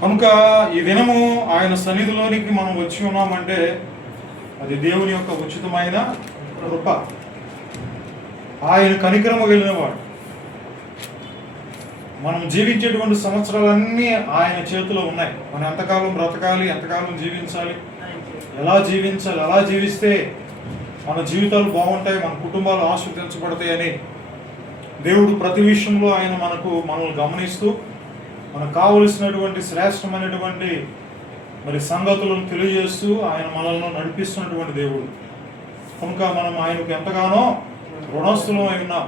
కనుక ఈ దినము ఆయన సన్నిధిలోనికి మనం వచ్చి ఉన్నామంటే అది దేవుని యొక్క ఉచితమైన కృప. ఆయన కనికరము వెళ్ళినవాడు. మనం జీవించేటువంటి సంవత్సరాలన్నీ ఆయన చేతిలో ఉన్నాయి. మనం ఎంతకాలం బ్రతకాలి, ఎంతకాలం జీవించాలి, ఎలా జీవించాలి, ఎలా జీవిస్తే మన జీవితాలు బాగుంటాయి, మన కుటుంబాలు ఆస్వాదించబడతాయి అని దేవుడు ప్రతి విషయంలో ఆయన మనల్ని గమనిస్తూ మనకు కావలసినటువంటి శ్రేష్టమైనటువంటి సంగతులను తెలియజేస్తూ ఆయన మనల్ని నడిపిస్తున్నటువంటి దేవుడు. కనుక మనం ఆయనకు ఎంతగానో రుణస్థులం అయి ఉన్నాం.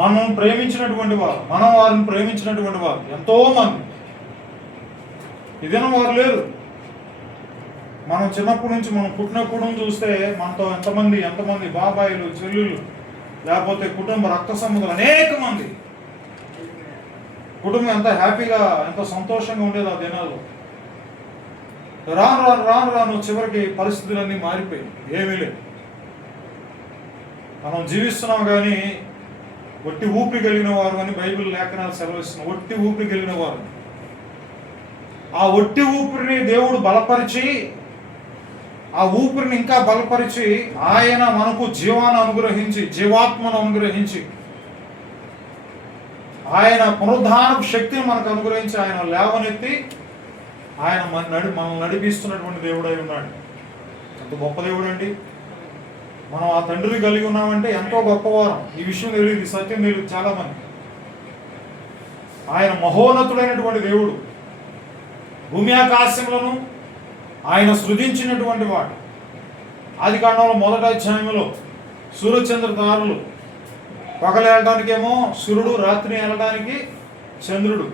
మనం ప్రేమించినటువంటి వారు, మనం వారిని ప్రేమించినటువంటి వారు ఎంతో మంది ఇదేనా వారు లేరు. మనం చిన్నప్పటి నుంచి మనం పుట్టినప్పుడు చూస్తే మనతో ఎంతమంది బాబాయిలు, చెల్లులు, లేకపోతే కుటుంబ రక్త సంబంధాలు అనేక మంది. కుటుంబం ఎంత హ్యాపీగా, ఎంత సంతోషంగా ఉండేది ఆ దినాల్లో. రాను చివరికి పరిస్థితులన్నీ మారిపోయాయి. ఏమీ లేదు. మనం జీవిస్తున్నాం కానీ ఒట్టి ఊపిరి కలిగిన వారు అని బైబిల్ లేఖనాలు సెలవిస్తున్నాం. ఒట్టి ఊపిరి కలిగిన వారు. ఆ ఒట్టి ఊపిరిని దేవుడు బలపరిచి, ఆ ఊపిరిని ఇంకా బలపరిచి ఆయన మనకు జీవాన్ని అనుగ్రహించి, జీవాత్మను అనుగ్రహించి, ఆయన పునరుద్ధానపు శక్తిని మనకు అనుగ్రహించి, ఆయన లేవనెత్తి ఆయన మనల్ని నడిపిస్తున్నటువంటి దేవుడై ఉన్నాడు. ఎంత గొప్ప దేవుడు అండి. మనం ఆ తండ్రిని కలిగి ఉన్నామంటే ఎంతో గొప్పవారం. ఈ విషయం తెలియదు, ఈ సత్యం తెలియదు చాలా మంది. ఆయన మహోన్నతుడైనటువంటి దేవుడు. భూమి ఆకాశములను ఆయన సృజించినటువంటి వాడు. ఆదికాండంలో 1వ అధ్యాయంలో సూర్యచంద్ర తారలు, పగలు వెళ్ళడానికేమో సూర్యుడు, రాత్రి వెళ్ళడానికి చంద్రుడు.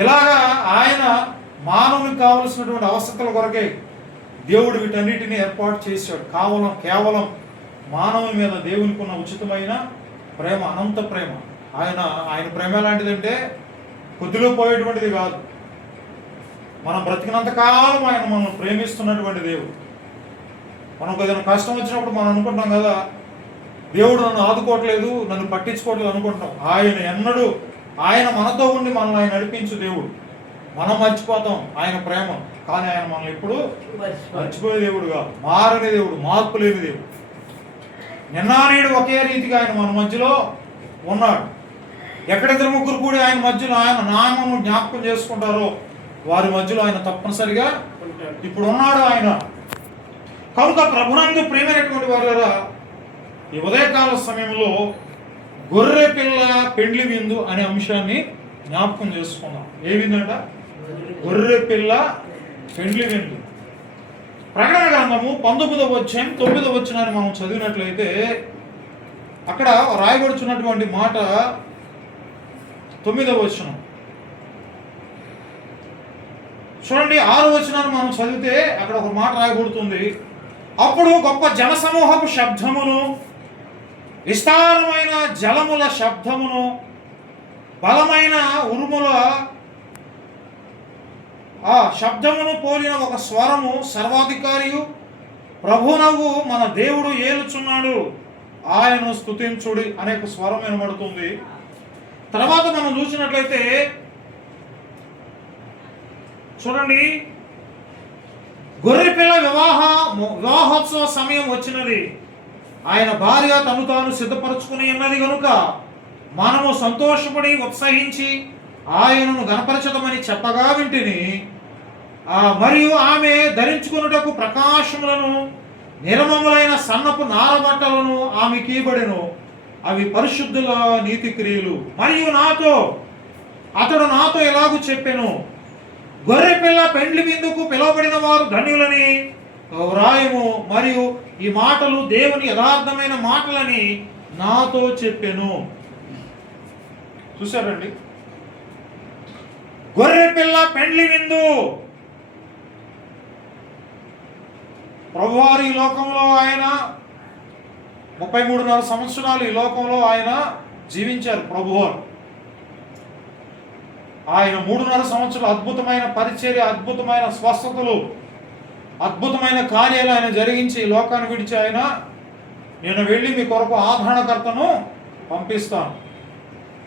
ఇలాగా ఆయన మానవునికి కావలసినటువంటి అవసరతల కొరకే దేవుడు వీటన్నిటిని ఏర్పాటు చేశాడు. కేవలం మానవుని మీద దేవునికి ఉన్న ఉచితమైన ప్రేమ, అనంత ప్రేమ. ఆయన ప్రేమ ఎలాంటిదంటే కొద్దిలో పోయేటువంటిది కాదు. మనం బ్రతికినంత కాలం ఆయన మనల్ని ప్రేమిస్తున్నటువంటి దేవుడు. మనకు ఏదైనా కష్టం వచ్చినప్పుడు మనం అనుకుంటాం కదా, దేవుడు నన్ను ఆదుకోవట్లేదు, నన్ను పట్టించుకోవట్లేదు అనుకుంటాం. ఆయన మనతో ఉండి మనల్ని ఆయన నడిపించు దేవుడు. మనం మర్చిపోతాం ఆయన ప్రేమ. కానీ ఆయన మనల్ని ఎప్పుడు మర్చిపోయే దేవుడుగా, మారని దేవుడు, మార్పు లేని దేవుడు. నిన్నానేడు ఒకే రీతిగా ఆయన మన మధ్యలో ఉన్నాడు. ఎక్కడిద్దరు ముగ్గురు కూడి ఆయన మధ్యలో ఆయన నామను జ్ఞాపకం చేసుకుంటారో వారి మధ్యలో ఆయన తప్పనిసరిగా ఇప్పుడు ఉన్నాడు ఆయన. కనుక ప్రభునందు ప్రేమైనటువంటి వారు ఈ ఉదయకాల సమయంలో గొర్రె పిల్ల పెండ్లి విందు అనే అంశాన్ని జ్ఞాపకం చేసుకుందాం. ఏ విందంట? గొర్రె పిల్ల పెండ్లి విందు. ప్రకటన గ్రంథము 19వ అధ్యాయం 9వ వచనాన్ని మనం చదివినట్లయితే అక్కడ రాయబడుచున్నటువంటి మాట 9వ వచనం చూడండి. 6వ వచనాన్ని మనం చదివితే అక్కడ ఒక మాట రాయబడుతుంది. అప్పుడు గొప్ప జనసమూహపు శబ్దమును, విస్తారమైన జలముల శబ్దమును, బలమైన ఉరుముల ఆ శబ్దమును పోలిన ఒక స్వరము, సర్వాధికారియు ప్రభునవు మన దేవుడు ఏలుచున్నాడు, ఆయనను స్తుతించుడి అనే ఒక స్వరం వినబడుతుంది. తర్వాత మనం చూసినట్లయితే చూడండి, గొర్రెపిల్ల వివాహోత్సవ సమయం వచ్చినది. ఆయన భార్య తను తాను సిద్ధపరచుకుని ఉన్నది కనుక మనము సంతోషపడి ఉత్సహించి ఆయనను గణపరచదమని చెప్పగా వింటిని. మరియు ఆమె ధరించుకున్నటకు ప్రకాశములను, నిర్మములైన సన్నపు నారబట్టలను ఆమె కీబడెను. అవి పరిశుద్ధుల నీతి క్రియలు. మరియు అతడు నాతో ఎలాగూ చెప్పెను, గొర్రెపిల్ల పెండ్లి విందుకు పిలువబడిన వారు ధన్యులని వ్రాయము. మరియు ఈ మాటలు దేవుని యథార్థమైన మాటలని నాతో చెప్పెను. చూసారండి, గొర్రెపిల్ల పెండ్లి విందు. ప్రభువారు ఈ లోకంలో ఆయన 33.5 సంవత్సరాలు ఈ లోకంలో ఆయన జీవించారు. ప్రభువారు ఆయన 3.5 సంవత్సరాలు అద్భుతమైన పరిచర్య, అద్భుతమైన స్వస్థతలు, అద్భుతమైన కార్యాలు ఆయన జరిగించి ఈ లోకాన్ని విడిచి ఆయన, నేను వెళ్ళి మీ కొరకు ఆదరణకర్తను పంపిస్తాను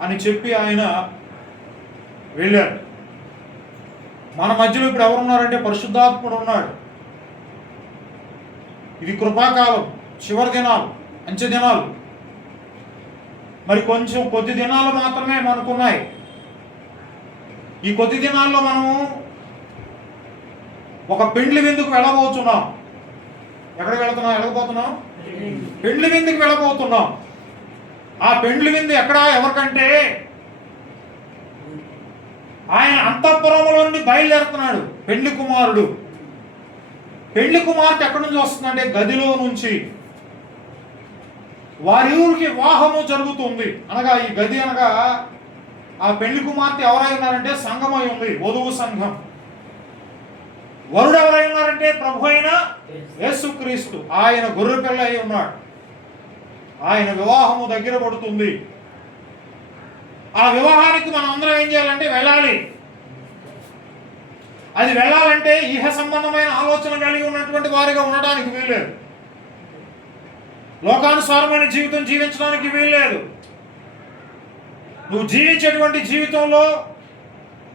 అని చెప్పి ఆయన వెళ్ళాడు. మన మధ్యలో ఇప్పుడు ఎవరున్నారంటే పరిశుద్ధాత్ముడు ఉన్నాడు. ఇది కృపాకాలం, చివరి దినాలు, అంచె దినాలు. మరి కొద్ది దినాలు మాత్రమే మనకున్నాయి. ఈ కొద్ది దినాల్లో మనము ఒక పెండ్లి విందుకు వెళ్ళబోతున్నాం. ఎక్కడికి వెళుతున్నాం? వెళ్ళబోతున్నాం పెండ్లి విందుకు వెళ్ళబోతున్నాం. ఆ పెండ్లి విందు ఎక్కడ? ఎవరికంటే ఆయన అంతఃపురంలో నుండి బయలుదేరుతున్నాడు పెండ్లి కుమారుడు. పెండ్లి కుమార్తె ఎక్కడి నుంచి వస్తుందంటే గదిలో నుంచి. వారి ఊరికి వివాహము జరుగుతుంది. అనగా ఈ గది అనగా ఆ పెండ్లి కుమార్తె ఎవరై ఉన్నారంటే సంఘమై ఉంది, వధువు సంఘం. వరుడు ఎవరై ఉన్నారంటే ప్రభు అయిన యేసుక్రీస్తు. ఆయన గొర్రె పిల్ల అయి ఉన్నాడు. ఆయన వివాహము దగ్గర పడుతుంది. ఆ వివాహానికి మనం అందరం ఏం చేయాలంటే వెళ్ళాలి. అది వెళ్ళాలంటే ఇహ సంబంధమైన ఆలోచన కలిగి ఉన్నటువంటి వారిగా ఉండడానికి వీల్లేదు. లోకానుసారమైన జీవితం జీవించడానికి వీల్లేదు. నువ్వు జీవించేటువంటి జీవితంలో,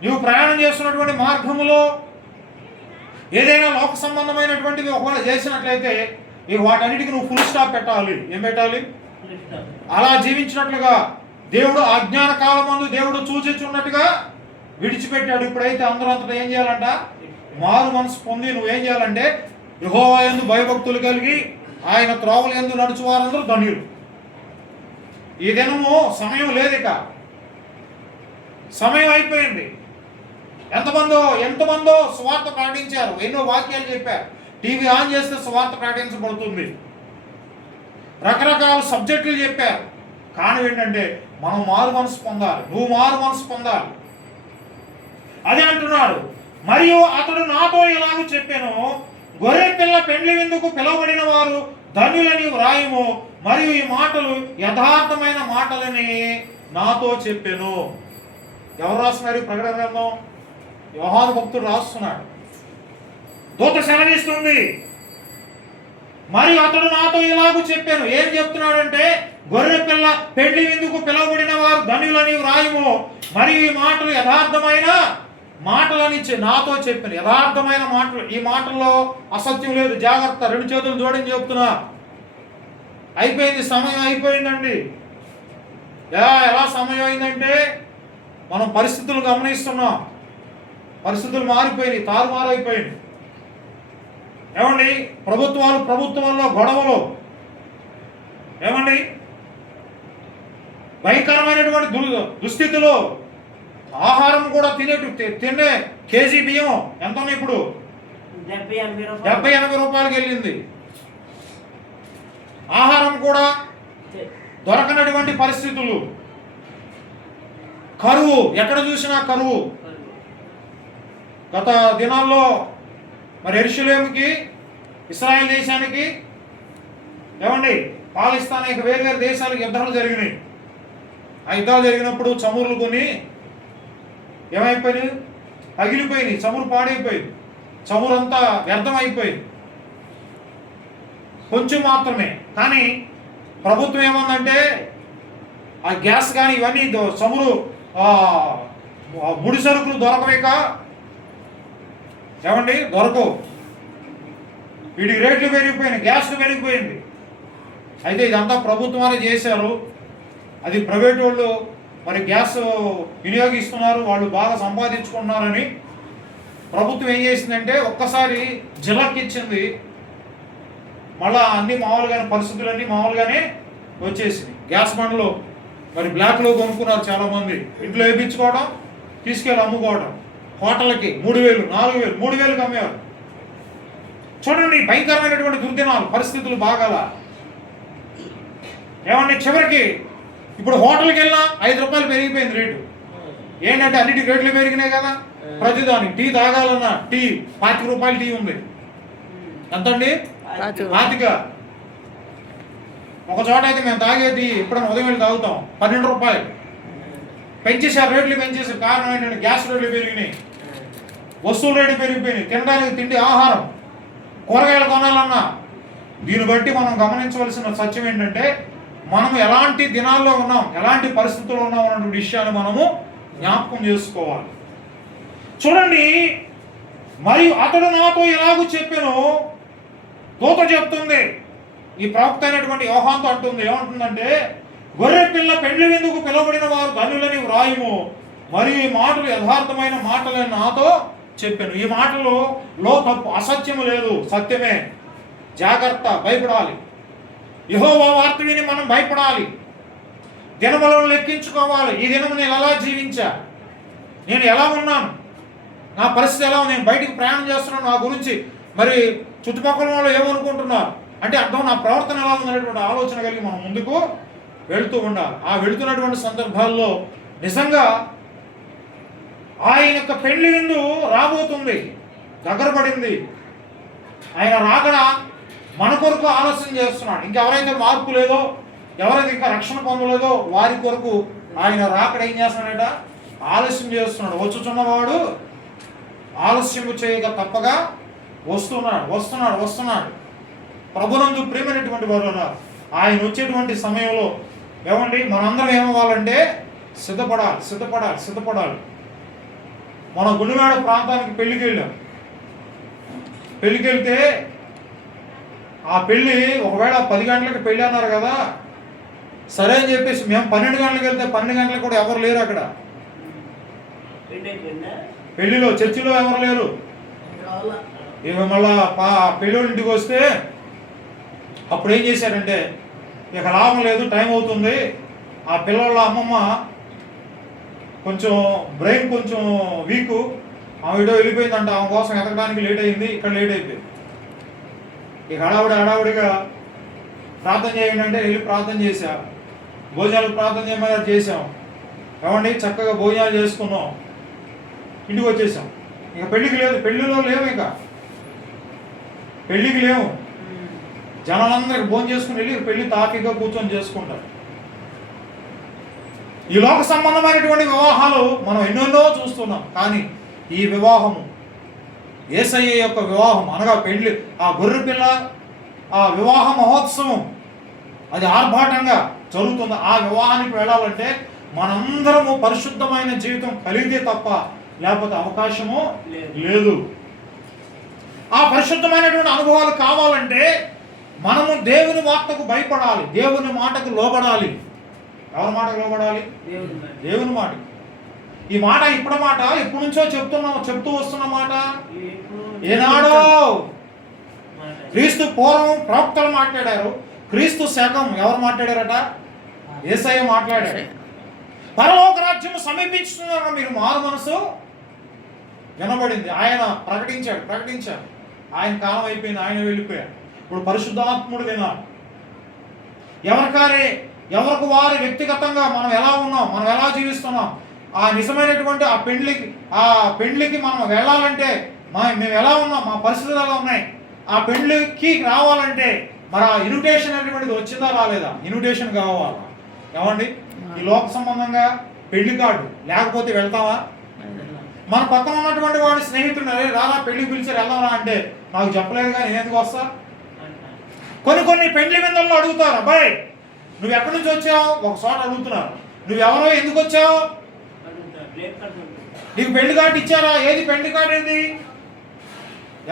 నువ్వు ప్రయాణం చేస్తున్నటువంటి మార్గంలో ఏదైనా లోక సంబంధమైనటువంటివి ఒకవేళ చేసినట్లయితే వాటన్నిటికీ నువ్వు ఫుల్ స్టాప్ పెట్టాలి. ఏం పెట్టాలి? అలా జీవించినట్లుగా దేవుడు అజ్ఞాన కాలమందు దేవుడు సూచించున్నట్టుగా విడిచిపెట్టాడు. ఇప్పుడైతే అందరూ అంతటా ఏం చేయాలంట? మారు మనసు పొంది నువ్వేం చేయాలంటే యెహోవా యందు భయభక్తులు కలిగి ఆయన త్రోవల యందు నడుచు వారందరూ ధన్యులు. ఈ దినము సమయం లేదు, ఇక సమయం అయిపోయింది. ఎంతమందో స్వార్థ ప్రకటించారు, ఎన్నో వాక్యాలు చెప్పారు. టీవీ ఆన్ చేస్తే స్వార్థ ప్రకటించబడుతుంది. రకరకాల సబ్జెక్టులు చెప్పారు. కానీ ఏంటంటే మనం మారు మనసు పొందాలి. నువ్వు మారు మనసు పొందాలి. అదే అంటున్నాడు. మరియు అతడు నాతో ఇలాగ చెప్పాను, గొర్రె పిల్ల పెండ్లి విందుకు పిలువబడిన వారు ధన్యులని వ్రాయము. మరియు ఈ మాటలు యథార్థమైన మాటలని నాతో చెప్పాను. ఎవరు రాస్తున్నారు? ప్రకటన గ్రంథం యోహాను భక్తుడు రాస్తున్నాడు. దూత సెలవిస్తుంది. మరి అతడు నాతో ఇలాగ చెప్పాను. ఏం చెప్తున్నాడంటే గొర్రె పిల్ల పెండ్లి విందుకు పిలువబడిన వారు ధన్యులని వ్రాయము. మరియు ఈ మాటలు యథార్థమైన మాటలని నాతో చెప్పాను. యథార్థమైన మాటలు. ఈ మాటల్లో అసత్యం లేదు. జాగ్రత్త. రెండు చేతులు జోడించి చెప్తున్నా. అయిపోయింది, సమయం అయిపోయిందండి. ఎలా సమయం అయిందంటే మనం పరిస్థితులు గమనిస్తున్నాం. పరిస్థితులు మారిపోయినాయి, తారుమారు అయిపోయినాయి. ఏమండి? ప్రభుత్వాల్లో గొడవలు. ఏమండి? భయంకరమైనటువంటి దుస్థితిలో ఆహారం కూడా తినే కేజీ బియ్యం ఎంత ఉన్నాయి ఇప్పుడు? 70-80 రూపాయలకి వెళ్ళింది. ఆహారం కూడా దొరకనటువంటి పరిస్థితులు. కరువు, ఎక్కడ చూసినా కరువు. గత దినాల్లో మరి యెరూషలేముకి, ఇశ్రాయేల్ దేశానికి, ఏమండి పాలిస్తానికి, వేరు దేశాలకు యుద్ధాలు జరిగినాయి. ఆ యుద్ధాలు జరిగినప్పుడు చమురులు కొని ఏమైపోయినాయి? పగిలిపోయినాయి. చమురు పాడైపోయింది. చమురు అంతా వ్యర్థం అయిపోయింది. కొంచెం మాత్రమే. కానీ ప్రభుత్వం ఏమందంటే ఆ గ్యాస్ కానీ ఇవన్నీ చమురు ముడి సరుకులు దొరకవేక, ఏమండి దొరకవు. వీటికి రేట్లు పెరిగిపోయినాయి, గ్యాస్ పెరిగిపోయింది. అయితే ఇదంతా ప్రభుత్వాన్ని చేశారు. అది ప్రైవేట్ వాళ్ళు మరి గ్యాస్ వినియోగిస్తున్నారు, వాళ్ళు బాగా సంపాదించుకుంటున్నారని ప్రభుత్వం ఏం చేసిందంటే ఒక్కసారి జిలక్కిచ్చింది. మళ్ళా అన్ని మామూలుగానే, పరిస్థితులన్నీ మామూలుగానే వచ్చేసింది. గ్యాస్ బండ్లు మరి బ్లాక్లో కొనుక్కున్నారు చాలామంది. ఇంట్లో వేయించుకోవడం, తీసుకెళ్ళి అమ్ముకోవడం. హోటల్కి 3,000, 4,000, 3,000కి అమ్మేవారు. చూడండి భయంకరమైనటువంటి దుర్దినాలు. పరిస్థితులు బాగాల. ఏమండి చివరికి ఇప్పుడు హోటల్కి వెళ్ళినా 5 రూపాయలు పెరిగిపోయింది రేటు. ఏంటంటే అన్నిటికి రేట్లు పెరిగినాయి కదా. ప్రతిదానికి టీ తాగాలన్నా టీ 25 రూపాయలు టీ ఉంది. ఎంతండి? 25. ఒక చోట అయితే మేము తాగేది ఎప్పుడైనా ఉదయం వెళ్ళి తాగుతాం 12 రూపాయలు. పెంచేశారు, రేట్లు పెంచేశారు. కారణం ఏంటంటే గ్యాస్ రేట్లు పెరిగినాయి, వస్తువుల రేట్లు పెరిగిపోయినాయి, తినడానికి తిండి, ఆహారం, కూరగాయలు కొనాలన్నా. దీన్ని బట్టి మనం గమనించవలసిన సత్యం ఏంటంటే మనం ఎలాంటి దినాల్లో ఉన్నాం, ఎలాంటి పరిస్థితుల్లో ఉన్నాం అన్నటువంటి విషయాన్ని మనము జ్ఞాపకం చేసుకోవాలి. చూడండి మరియు అతడు నాతో ఇలాగూ చెప్పెను. దూత చెప్తుంది, ఈ ప్రవక్త అయినటువంటి యోహానుతో అంటుంది, ఏమంటుందంటే, గొర్రె పిల్ల పెండ్లి విందుకు పిలువబడిన వారు ధన్యులని వ్రాయుము, మరియు ఈ మాటలు యథార్థమైన మాటలని నాతో చెప్పాను. ఈ మాటలో తప్పు అసత్యము లేదు, సత్యమే. జాగ్రత్త, భయపడాలి. యెహోవా వార్త విని మనం భయపడాలి. దినములను లెక్కించుకోవాలి. ఈ దినము నేను ఎలా జీవించా, నేను ఎలా ఉన్నాను, నా పరిస్థితి ఎలా ఉంది, నేను బయటికి ప్రయాణం చేస్తున్నాను, నా గురించి మరి చుట్టుపక్కల వాళ్ళు ఏమనుకుంటున్నారు అంటే అర్థం, నా ప్రవర్తన ఎలా ఉందనేటువంటి ఆలోచన కలిగి మనం ముందుకు వెళుతూ ఉండాలి. ఆ వెళుతున్నటువంటి సందర్భాల్లో నిజంగా ఆయన యొక్క పెళ్లి విందు రాబోతుంది, దగ్గర పడింది. ఆయన రాకడ మన కొరకు ఆలస్యం చేస్తున్నాడు. ఇంకెవరైతే మార్పు లేదో, ఎవరైతే ఇంకా రక్షణ పొందలేదో వారి కొరకు ఆయన రాకడ ఏం చేస్తున్నాడట, ఆలస్యం చేస్తున్నాడు. వచ్చుచున్నవాడు ఆలస్యము చేయగా తప్పగా వస్తున్నాడు. ప్రభునందు ప్రియమైనటువంటి వారు, ఆయన వచ్చేటువంటి సమయంలో ఏమండి మనందరం ఏమవ్వాలంటే సిద్ధపడాలి. మన గుడివాడ ప్రాంతానికి పెళ్లికి వెళ్తే ఆ పెళ్ళి ఒకవేళ 10 గంటలకు పెళ్ళి అన్నారు కదా, సరే అని చెప్పేసి మేము 12 గంటలకు వెళ్తే 12 గంటలకు కూడా ఎవరు లేరు అక్కడ పెళ్లిలో, చర్చిలో ఎవరు లేరు. ఇక మళ్ళా పెళ్ళోళ్ళ ఇంటికి వస్తే అప్పుడు ఏం చేశారంటే, ఇక లాభం లేదు, టైం అవుతుంది. ఆ పిల్లల అమ్మమ్మ కొంచెం బ్రెయిన్ కొంచెం వీకు, ఆమె వీడియో వెళ్ళిపోయిందంట, ఆమె కోసం ఎతకడానికి లేట్ అయింది, ఇక్కడ లేట్ అయిపోయింది. ఇక హడావుడిగా ప్రార్థన చేయండి అంటే వెళ్ళి ప్రార్థన చేశా, భోజనాలు ప్రార్థన చేయమని చేసాం. ఏమండి చక్కగా భోజనాలు చేసుకున్నాం, ఇంటికి వచ్చేసాం. ఇక పెళ్ళికి లేదు, పెళ్ళిలో లేవు, ఇక పెళ్ళికి లేవు. జనాలందరికి భోజనం చేసుకుని వెళ్ళి పెళ్లి తాకిగా కూర్చొని చేసుకుంటారు. ఈ లోక సంబంధమైనటువంటి వివాహాలు మనం ఎన్నెన్నో చూస్తున్నాం. కానీ ఈ వివాహము, యేసయ్య యొక్క వివాహం అనగా పెళ్లి, ఆ గొర్రె పిల్ల, ఆ వివాహ మహోత్సవం అది ఆర్భాటంగా జరుగుతుంది. ఆ వివాహానికి వెళ్ళాలంటే మనందరము పరిశుద్ధమైన జీవితం కలిగితే తప్ప లేకపోతే అవకాశము లేదు. ఆ పరిశుద్ధమైనటువంటి అనుభవాలు కావాలంటే మనము దేవుని వార్తకు భయపడాలి, దేవుని మాటకు లోబడాలి. ఎవరి మాటకు లోబడాలి? దేవుని మాట. ఈ మాట ఇప్పుడు మాట ఎప్పటి నుంచో చెప్తూ వస్తున్న మాట. ఏనాడో క్రీస్తు పూర్వం ప్రవక్తలు మాట్లాడారు, క్రీస్తు శకం ఎవరు మాట్లాడారట? యేసయ్య మాట్లాడారు. పరలోక రాజ్యం సమీపించుతున్నారన్న మీరు మారు మనసు వినబడింది. ఆయన ప్రకటించాడు. ఆయన కాలం అయిపోయింది, ఆయన వెళ్ళిపోయారు. ఇప్పుడు పరిశుద్ధాత్ముడు విన్నారు. ఎవరికి వారి వ్యక్తిగతంగా మనం ఎలా ఉన్నాం, మనం ఎలా జీవిస్తున్నాం, ఆ నిజమైనటువంటి ఆ పెండ్లికి మనం వెళ్ళాలంటే మేము ఎలా ఉన్నాం, మా పరిస్థితులు ఎలా ఉన్నాయి, ఆ పెండ్లికి రావాలంటే మరి ఆ ఇన్విటేషన్ అనేటువంటిది వచ్చిందా రాలేదా? ఇన్విటేషన్ కావాలా? ఏమండి ఈ లోక సంబంధంగా పెళ్లి కార్డు లేకపోతే వెళ్తావా? మన పక్కన ఉన్నటువంటి వాడి స్నేహితుడు రాలా పెళ్లికి పిలిచారు వెళ్దామా అంటే నాకు చెప్పలేదు కానీ నేను ఎందుకు వస్తా? కొన్ని పెళ్లి విందుల్లో అడుగుతారు, అబ్బాయి నువ్వు ఎక్కడి నుంచి వచ్చావు, ఒక చోట అడుగుతున్నారు, నువ్వెవరో ఎందుకు వచ్చావు, నీకు పెళ్లి కార్డు ఇచ్చారా, ఏది పెళ్లి కార్డు ఏది?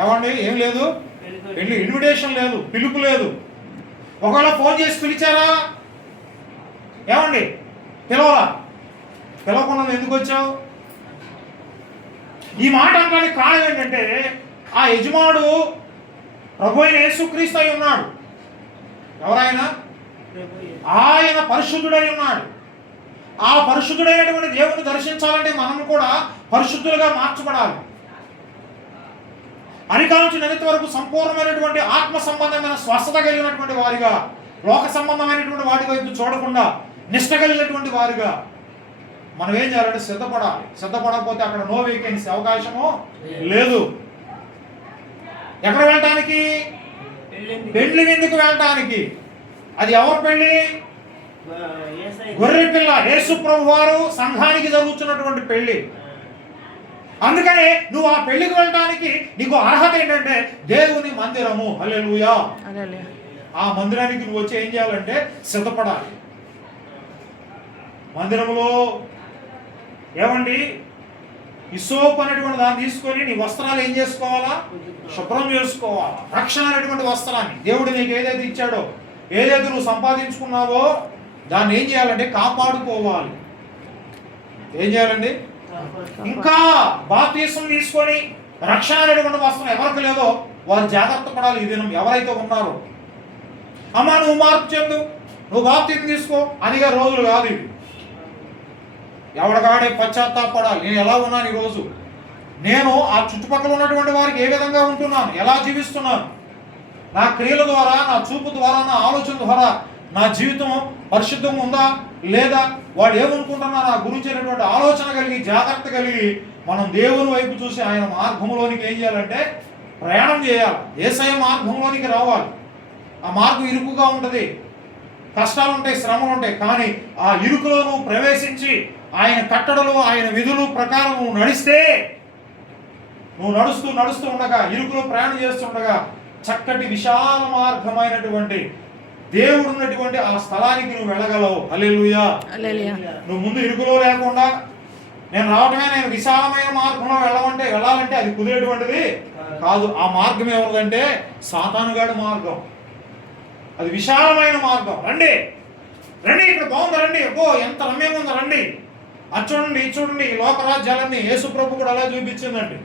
ఏమండి ఏం లేదు, పెళ్లి ఇన్విటేషన్ లేదు, పిలుపు లేదు. ఒకవేళ ఫోన్ చేసి పిలిచారా, ఏమండి పిలవకుండా ఎందుకు వచ్చావు? ఈ మాట అనడానికి కారణం ఏంటంటే ఆ యజమానుడు ప్రభు అయిన యేసుక్రీస్తు అయి ఉన్నాడు. ఎవరైనా ఆయన పరిశుద్ధుడై ఉన్నాడు. ఆ పరిశుద్ధుడైనటువంటి దేవుని దర్శించాలంటే మనం కూడా పరిశుద్ధులుగా మార్చబడాలి. అరికాల నుంచి నెత్తి వరకు సంపూర్ణమైనటువంటి ఆత్మ సంబంధమైన స్వస్థత కలిగినటువంటి వారిగా, లోక సంబంధమైనటువంటి వాటి వైపు చూడకుండా నిష్ట కలిగినటువంటి వారిగా మనం ఏం చేయాలంటే సిద్ధపడాలి. సిద్ధపడకపోతే అక్కడ నో వేకెన్సీ, అవకాశము లేదు. ఎక్కడ వెళ్ళటానికి? పెళ్లి విందుకు వెళ్ళటానికి. అది ఎవరు పెళ్లి? గొర్రె పిల్ల యేసు ప్రభు వారు సంఘానికి జరుగుతున్నటువంటి పెళ్లి. అందుకని నువ్వు ఆ పెళ్లికి వెళ్ళటానికి నీకు అర్హత ఏంటంటే దేవుని మందిరము. హల్లెలూయా. ఆ మందిరానికి నువ్వు వచ్చి ఏం చేయాలంటే సిద్ధపడాలి. మందిరంలో ఏమండి హిస్సోపు అనేటువంటి దాన్ని తీసుకొని నీ వస్త్రాలు ఏం చేసుకోవాలా? శుభ్రం చేసుకోవాలా. రక్షణ అనేటువంటి వస్త్రాన్ని దేవుడు నీకు ఏదైతే ఇచ్చాడో, ఏదైతే నువ్వు సంపాదించుకున్నావో దాన్ని ఏం చేయాలంటే కాపాడుకోవాలి. ఏం చేయాలండి? ఇంకా బాప్తీసం తీసుకొని రక్షణ అనేటువంటి వస్త్రం ఎవరికి లేదో వారు జాగ్రత్త పడాలి. ఈ దినం ఎవరైతే ఉన్నారో, అమ్మా నువ్వు మార్పు చెందు, నువ్వు బాప్తీసం తీసుకో అనిగా రోజులు కాదు ఇవి. ఎవడగాడే పశ్చాత్తాపడాలి. నేను ఎలా ఉన్నాను ఈరోజు, నేను ఆ చుట్టుపక్కల ఉన్నటువంటి వారికి ఏ విధంగా ఉంటున్నాను, ఎలా జీవిస్తున్నాను, నా క్రియల ద్వారా, నా చూపు ద్వారా, నా ఆలోచన ద్వారా నా జీవితం పరిశుద్ధంగా ఉందా లేదా, వాడు ఏమనుకుంటున్నా నా గురించి అనేటువంటి ఆలోచన కలిగి, జాగ్రత్త కలిగి మనం దేవుని వైపు చూసి ఆయన మార్గంలోనికి ఏం చేయాలంటే ప్రయాణం చేయాలి. యేసయ్య మార్గంలోనికి రావాలి. ఆ మార్గం ఇరుకుగా ఉంటుంది, కష్టాలు ఉంటాయి, శ్రమలు ఉంటాయి. కానీ ఆ ఇరుకులో నువ్వు ప్రవేశించి ఆయన కట్టడలు, ఆయన విధులు ప్రకారం నువ్వు నడిస్తే, నువ్వు నడుస్తూ ఉండగా, ఇరుకులో ప్రయాణం చేస్తుండగా చక్కటి విశాల మార్గమైనటువంటి దేవుడు ఉన్నటువంటి ఆ స్థలానికి నువ్వు వెళ్ళగలవు. హల్లెలూయా. నువ్వు ముందు ఇరుకులో లేకుండా నేను రావటమే, నేను విశాలమైన మార్గంలో వెళ్ళాలంటే అది కుదిరేటువంటిది కాదు. ఆ మార్గం ఎవరిదంటే సాతానుగాడి మార్గం. అది విశాలమైన మార్గం. రండి ఇక్కడ బాగుంది, రండి, ఎంత రమ్యంగా ఉందో, రండి, అది చూడండి, ఇది చూడండి, ఈ లోకరాజ్యాలన్నీ యేసు ప్రభు కూడా అలా చూపించిందండి.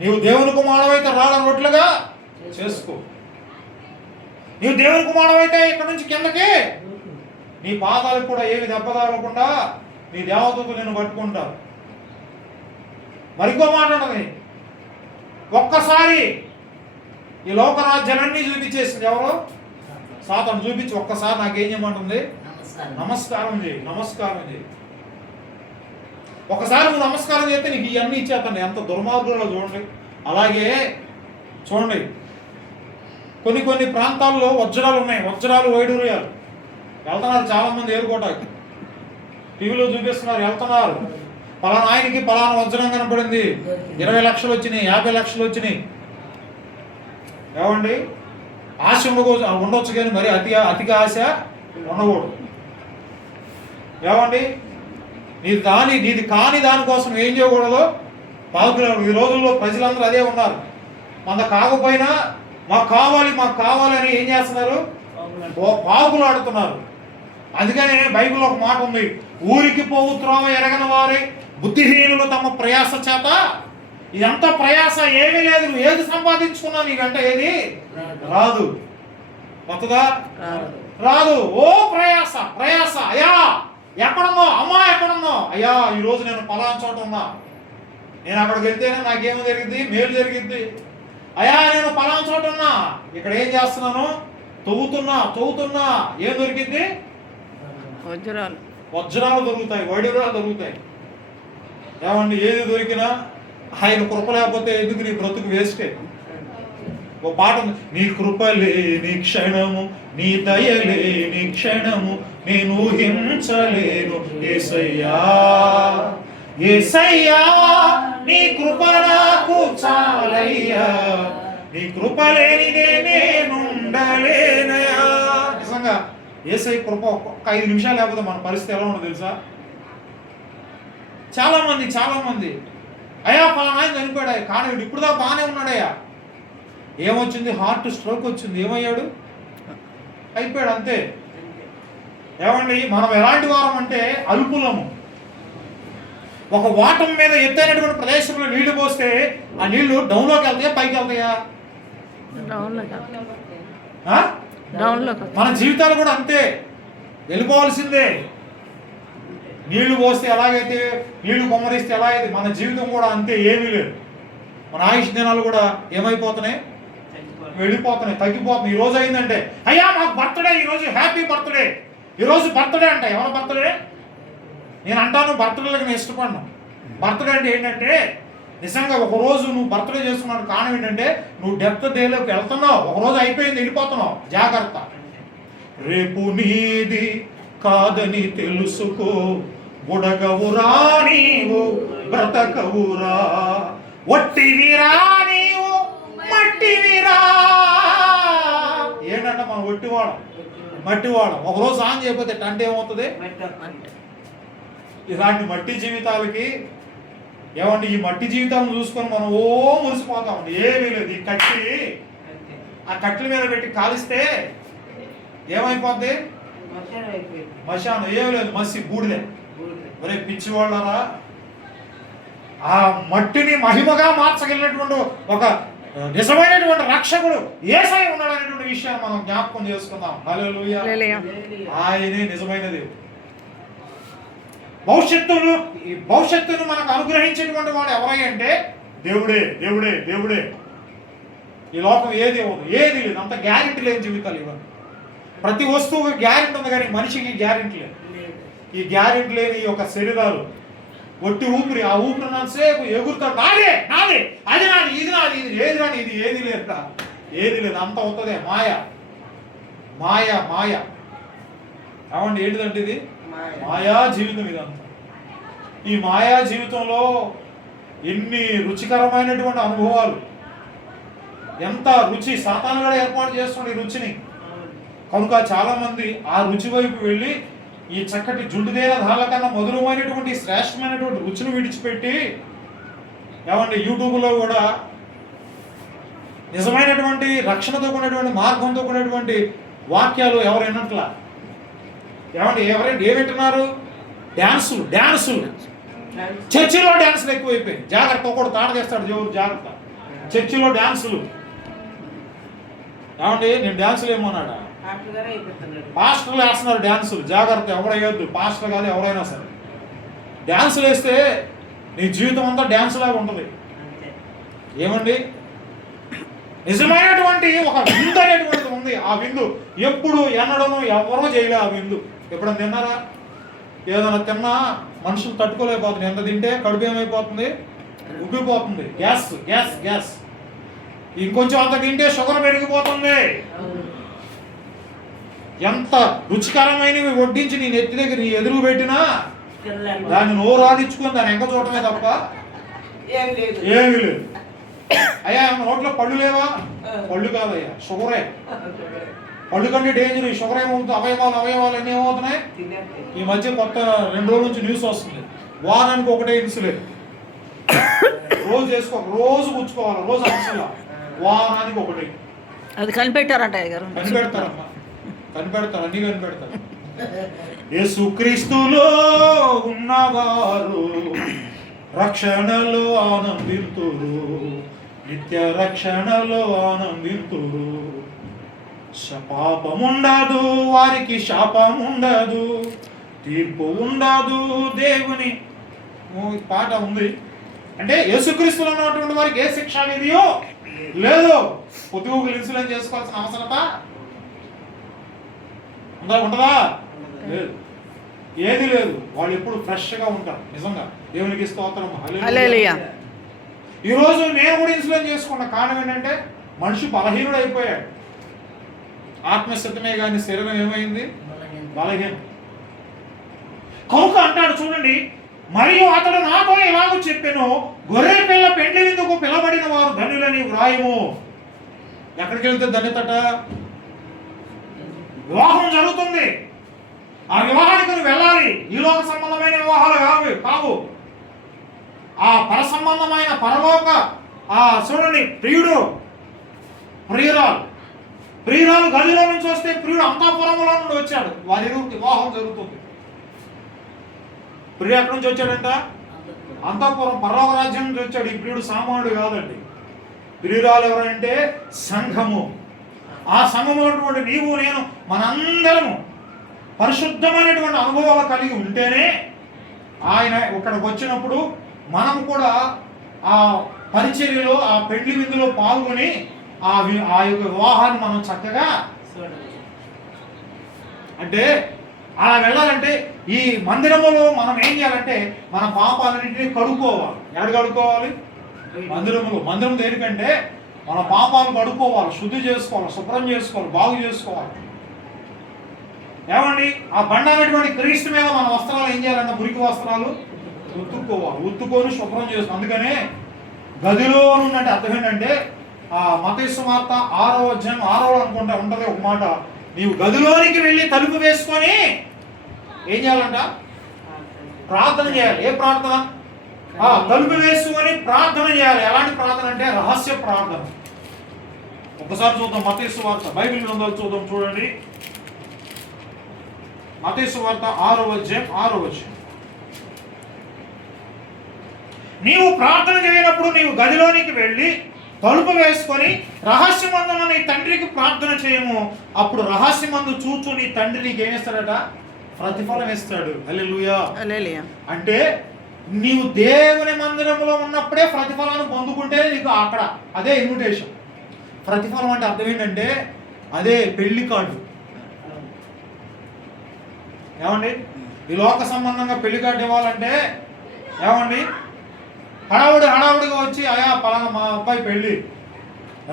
నీవు దేవుని కుమారుడైతే రాళ్ళ రొట్లుగా చేసుకో. నీవు దేవుని కుమారుడైతే ఇక్కడ నుంచి కిందకి నీ పాదాలకు కూడా ఏమి దెబ్బ తగలకుండా నీ దేవదూతలు నిన్ను పట్టుకుంటారు. మరికో మాట అన్నది, ఒక్కసారి ఈ లోకరాజ్యాలన్నీ చూపించేసింది ఎవరు? సాతాను చూపించి ఒక్కసారి నాకేం చేయమంటుంది? నమస్కారం చేయి. ఒకసారి నువ్వు నమస్కారం చేస్తే నీకు ఇవన్నీ ఇచ్చేస్తాను. ఎంత దుర్మార్గులలో చూడండి. అలాగే చూడండి, కొన్ని ప్రాంతాల్లో వజ్రాలు ఉన్నాయి, వజ్రాలు వైడూర్యాలు వెళ్తున్నారు చాలామంది ఏరుకోవటానికి. టీవీలో చూపిస్తున్నారు, వెళ్తున్నారు. పలానా ఆయనకి పలానా వజ్రం కనపడింది, 20 లక్షలు వచ్చినాయి, 50 లక్షలు వచ్చినాయి. ఏమండి, ఆశ ఉండొచ్చు కానీ మరి అతిగా ఆశ ఉండకూడదు. ఏమండి, నీది కాని దానికోసం ఏం చేయకూడదు? పాకులు. ఈ రోజుల్లో ప్రజలందరూ అదే ఉన్నారు. మన కాకపోయినా మాకు కావాలని ఏం చేస్తున్నారు? పాకులు ఆడుతున్నారు. అందుకనే బైబిల్లో ఒక మాట ఉంది, ఊరికి పోవు త్రోవ ఎరగని వారి బుద్ధిహీనులు తమ ప్రయాస చేత. ఇదంతా ప్రయాస ఏమీ లేదు. నువ్వు ఏది సంపాదించుకున్నా నీ వెంట ఏది రాదు. కొత్తగా రాదు. ఓ ప్రయాస. అయ్యా ఎక్కడున్నావు? అమ్మా ఎక్కడున్నావు? అయ్యా ఈరోజు నేను పలానా చోట ఉన్నా, నేను అక్కడికి వెళ్తేనే నాకేమో జరిగింది, మేలు జరిగింది. అయ్యా నేను పలానా చోట ఉన్నా, ఇక్కడ ఏం చేస్తున్నాను? తవ్వుతున్నా. ఏం దొరికింది? వజ్రాలు దొరుకుతాయి, వైడూర్యాలు దొరుకుతాయి. ఏమండి, ఏది దొరికినా ఆయన కృప లేకపోతే ఎందుకు నీ బ్రతుకు వేస్టే. ఓ పాట, నీ కృపలేని క్షణము, నీ దయలేని క్షణము నేను ఊహించలేను. యేసయ్యా నీ కృప నాకు చాలయ్యా, నీ కృప లేనిదే నేనుండలేనయ్యా. నిజంగా యేసయ్య కృప ఒక్క 5 నిమిషాలు లేకపోతే మన పరిస్థితి ఎలా ఉండదు తెలుసా? చాలా మంది అయ్యా పలానా ఆయన చనిపోయాడు, కానీ ఇప్పుడు దాకా బాగానే ఉన్నాడయ్యా. ఏమొచ్చింది? హార్ట్ స్ట్రోక్ వచ్చింది. ఏమయ్యాడు? అయిపోయాడు, అంతే. ఏమండి, మనం ఎలాంటి వారం అంటే అల్పులము. ఒక వాటం మీద ఎత్తైనటువంటి ప్రదేశంలో నీళ్లు పోస్తే ఆ నీళ్లు డౌన్లోకి వెళ్తాయా, పైకి వెళ్తాయా? మన జీవితాలు కూడా అంతే, వెళ్ళిపోవాల్సిందే. నీళ్లు పోస్తే ఎలాగైతే, నీళ్లు కొమ్మరిస్తే ఎలాగైతే మన జీవితం కూడా అంతే. ఏమీ లేదు. మన ఆయుష్ దినాలు కూడా ఏమైపోతున్నాయి? వెళ్ళిపోతున్నాయి, తగ్గిపోతున్నాయి. ఈ రోజు అయిందంటే అయ్యా మాకు బర్త్డే, ఈరోజు హ్యాపీ బర్త్డే, ఈరోజు బర్త్డే అంట. ఎవరి బర్త్డే? నేను అంటాను బర్త్డేలకు నేను ఇష్టపడను. బర్త్డే అంటే ఏంటంటే నిజంగా ఒకరోజు నువ్వు బర్త్డే చేసుకున్నాడు, కారణం ఏంటంటే నువ్వు డెత్ డేలోకి వెళ్తున్నావు. ఒకరోజు అయిపోయింది, వెళ్ళిపోతున్నావు. జాగ్రత్త. రేపు నీది కాదని తెలుసుకో, బుడగవురా నీవు బ్రతకవురా, ఒట్టివిరా నీవు మట్టివిరా. ఏంటంటే మనం మట్టివాడం. ఒకరోజు ఆన్ చేయకపోతే అంటే ఏమవుతుంది? ఇలాంటి మట్టి జీవితాలకి ఏమంటే ఈ మట్టి జీవితాలను చూసుకొని మనం ఓ మురిసిపోతామండి. ఏమీ లేదు. ఈ కట్టి ఆ కట్టెల మీద పెట్టి కాలిస్తే ఏమైపోద్ది? మశానం. ఏమి లేదు, మసి బూడిదే. ఒరే పిచ్చివాళ్ళరా, ఆ మట్టిని మహిమగా మార్చగలిగినటువంటి ఒక నిజమైనటువంటి రక్షకుడు యేసయ్య ఉన్నాడనేటువంటి విషయాన్ని మనం జ్ఞాపకం చేసుకుందాం. హల్లెలూయా. ఆయనే నిజమైన దేవుడు. భవిష్యత్తును మనకు అనుగ్రహించేటువంటి వాడు ఎవరై అంటే దేవుడే, దేవుడే, దేవుడే. ఈ లోకం ఏది ఏది లేదు, అంత గ్యారెంటీ లేని జీవితాలు ఇవ్వండి. ప్రతి వస్తువుకి గ్యారెంటీ ఉంది కానీ మనిషికి గ్యారెంటీ లేదు. ఈ గ్యారెంటీ లేని ఈ యొక్క శరీరాలు ఒట్టి ఊపిరి, ఆ ఊపిరినంతసేపు ఎగురుతాడు. నాదే నాదే, అది నాది, ఇది నాది, ఇది ఏది రాని, ఇది ఏది లేదు, ఏది లేదు, అంత అవుతుందే మాయ మాయ మాయ. ఏమండి ఏంటిదంటే ఇది మాయా జీవితం. ఇదంతా ఈ మాయా జీవితంలో ఎన్ని రుచికరమైనటువంటి అనుభవాలు, ఎంత రుచి సాతాను కూడా ఏర్పాటు చేస్తుంది ఈ రుచిని. కనుక చాలా మంది ఆ రుచి వైపు వెళ్ళి ఈ చక్కటి జుండుదేల ధాళ్ళ కన్నా మధురమైనటువంటి శ్రేష్టమైనటువంటి రుచిని విడిచిపెట్టి ఏమంటే యూట్యూబ్లో కూడా నిజమైనటువంటి రక్షణతో కూడినటువంటి మార్గంతో కూడినటువంటి వాక్యాలు ఎవరు వినట్లా. ఏమంటే ఏమింటున్నారు? డ్యాన్సులు డ్యాన్సులు. చర్చిలో డ్యాన్సులు ఎక్కువైపోయాయి. జాగ్రత్త, ఒకడు తాట చేస్తాడు దేవుడు, జాగ్రత్త. చర్చిలో డ్యాన్సులు. ఏమండి నేను డ్యాన్సులు ఏమన్నాడా? పాస్టర్లు వేస్తున్నారు డ్యాన్సులు. జాగ్రత్త, ఎవడయ్యొద్దు, పాస్టర్ కాదు ఎవరైనా సరే. డ్యాన్సులు వేస్తే నీ జీవితం అంతా డ్యాన్స్ లాగా ఉంటుంది. ఏమండి నిజమైనటువంటి ఒక విందు అనేటువంటిది ఉంది. ఆ విందు ఎప్పుడు ఎన్నడను ఎవరో చేయలే. ఆ విందు ఎప్పుడన్నా తిన్నారా? ఏదైనా తిన్నా మనుషులు తట్టుకోలేకపోతుంది. ఎంత తింటే కడుపు ఏమైపోతుంది? ఉబ్బిపోతుంది. Gas gas gas. ఇంకొంచెం అంత తింటే షుగర్ పెరిగిపోతుంది. ఎంత రుచికరమైనవి వడ్డించి నీ నెత్తి దగ్గర నీ ఎదురు పెట్టినా దాన్ని నోరు ఆడించుకొని దాన్ని ఎంక చూడటమే తప్ప ఏమీ లేదు. అయ్యా నోట్లో పళ్ళు లేవా? పళ్ళు కాదయ్యా, షుగరే. పళ్ళు కంటే డేంజర్. ఈ షుగర్ ఏమవుతుంది? అవయవాలు ఎన్ని ఏమవుతున్నాయి? ఈ మధ్య కొత్త 2 రోజుల నుంచి న్యూస్ వస్తుంది. వారానికి ఒకటే ఇన్సులిన్. రోజు చేసుకో, రోజు పుచ్చుకోవాలి, రోజు అవసరం. వారానికి ఒకటి. అది కనిపెట్టారంట. కనిపెడతారమ్మా, కనిపెడతారు, అన్ని కనిపెడతారు. యేసుక్రీస్తులో ఉన్నవారు రక్షణలో ఆనందింతురు, నిత్య రక్షణలో ఆనందింతురు. పాపముండదు వారికి, శాపముండదు, తీర్పు ఉండదు దేవుని. పాట ఉంది. అంటే యేసుక్రీస్తులో ఉన్నటువంటి వారికి ఏ శిక్ష విధియో లేదు. పొద్దుగూకులు ఇన్సులిన్ చేసుకోవాల్సిన అవసరత ఉంటుందా? లేదు, ఏది లేదు. వాళ్ళు ఎప్పుడు ఫ్రెష్గా ఉంటారు. నిజంగా దేవునికి స్తోత్రం. హల్లెలూయా. ఈరోజు నేను కూడా ఇన్సులిన్ చేసుకున్న కారణం ఏంటంటే మనిషి బలహీనుడు అయిపోయాడు. ఆత్మస్థితమే కానీ శరీరం ఏమైంది? బలహీనం. కనుక అంటాడు చూడండి, మరియు అతడు నాతో ఇలాగ చెప్పాను, గొర్రె పిల్ల పెండ్లి విందుకు పిలబడిన వారు ధన్యులని వ్రాయము. ఎక్కడికి వెళ్తే ధన్యతట? వివాహం జరుగుతుంది, ఆ వివాహానికి నువ్వు వెళ్ళాలి. ఈ లోక సంబంధమైన వివాహాలు కావు. ఆ పర సంబంధమైన పరలోక చూడండి, ప్రియురాలు గదిలో నుంచి వస్తే ప్రియుడు అంతఃపురంలో నుండి వచ్చాడు. వారి వివాహం జరుగుతుంది. ప్రియుడు ఎక్కడి నుంచి వచ్చాడంట? అంతఃపురం, పరలోక రాజ్యం నుంచి వచ్చాడు. ఈ ప్రియుడు సామాన్యుడు కాదండి. ప్రియురాలు ఎవరంటే సంఘము. ఆ సంఘమునటువంటి నీవు నేను మనందరము పరిశుద్ధమైనటువంటి అనుభవాలు కలిగి ఉంటేనే ఆయన ఇక్కడికి వచ్చినప్పుడు మనం కూడా ఆ పరిచర్యలో, ఆ పెళ్లి విందులో పాల్గొని ఆ యొక్క వివాహాన్ని మనం చక్కగా అంటే అలా వెళ్ళాలంటే ఈ మందిరములో మనం ఏం చేయాలంటే మన పాపాలన్నింటినీ కడుక్కోవాలి. ఎక్కడ కడుక్కోవాలి? మందిరం దేనికంటే మన పాపాలు కడుక్కోవాలి, శుద్ధి చేసుకోవాలి, శుభ్రం చేసుకోవాలి, బాగు చేసుకోవాలి. ఏమండి ఆ బండ అనేటువంటి క్రీస్తు మీద మన వస్త్రాలు ఏం చేయాలన్న మురికి వస్త్రాలు ఉత్తుక్కోవాలి, ఉత్తుకొని శుభ్రం చేసుకోవాలి. అందుకనే గదిలో ఉన్నట్టు అర్థం ఏంటంటే మత్తయి సువార్త 6వ అధ్యాయం 6వ అనుకుంటా ఉంటుంది ఒక మాట, నీవు గదిలోనికి వెళ్ళి తలుపు వేసుకొని ఏం చేయాలంట? ప్రార్థన చేయాలి. ఏ ప్రార్థన? తలుపు వేసుకొని ప్రార్థన చేయాలి. ఎలాంటి ప్రార్థన అంటే రహస్య ప్రార్థన. ఒకసారి చూద్దాం మత్తయి సువార్త, బైబిల్ గ్రంథాలు చూద్దాం. చూడండి, మత్తయి సువార్త 6వ అధ్యాయం 6వ వచనం. నీవు ప్రార్థన చేయనప్పుడు నీవు గదిలోనికి వెళ్ళి తలుపు వేసుకొని రహస్యమందున నీ తండ్రికి ప్రార్థన చేయము. అప్పుడు రహస్యమందు చూచు నీ తండ్రి నీకు ఏమిస్తాడట? ప్రతిఫలం ఇస్తాడు. హల్లెలూయా. అంటే నీవు దేవుని మందిరంలో ఉన్నప్పుడే ప్రతిఫలాన్ని పొందుకుంటే నీకు అక్కడ అదే ఇన్విటేషన్. ప్రతిఫలం అంటే అర్థం ఏంటంటే అదే పెళ్లి కార్డు. ఏమండి, ఈ లోక సంబంధంగా పెళ్లి కార్డు ఇవ్వాలంటే ఏమండి, హడావుడిగా వచ్చి అయా పలానా మా అబ్బాయి పెళ్ళి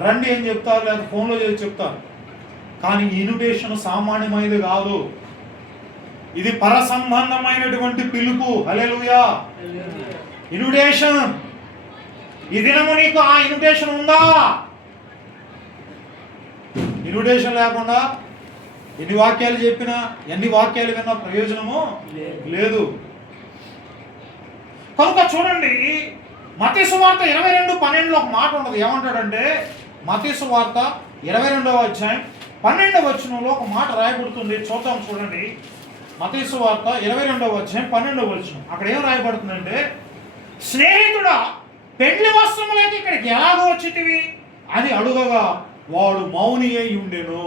రండి అని చెప్తారు, లేదా ఫోన్లో చేసి చెప్తారు. కానీ ఇన్విటేషన్ సామాన్యమైనది కాదు, ఇది పర సంబంధమైనటువంటి పిలుపు. హల్లెలూయా. ఇన్విటేషన్. ఈ దినము నీకు ఆ ఇన్విటేషన్ ఉందా? ఇన్విటేషన్ లేకుండా ఎన్ని వాక్యాలు చెప్పినా, ఎన్ని వాక్యాలు విన్నా ప్రయోజనము లేదు. కనుక చూడండి, మత్తయి సువార్త 22:12 ఒక మాట ఉన్నది. ఏమంటాడంటే మత్తయి సువార్త 22వ అధ్యాయం 12వ వచనంలో ఒక మాట రాయబడుతుంది. చూద్దాం, చూడండి. మత్తయి సువార్త 22వ అధ్యాయం 12వ వచనం. అక్కడ ఏం రాయబడుతుందంటే, స్నేహితుడా పెండ్లి వస్త్రములైతే ఇక్కడికి ఎలాగో వచ్చితివి అని అడుగగా వాడు మౌని అయి ఉండెను.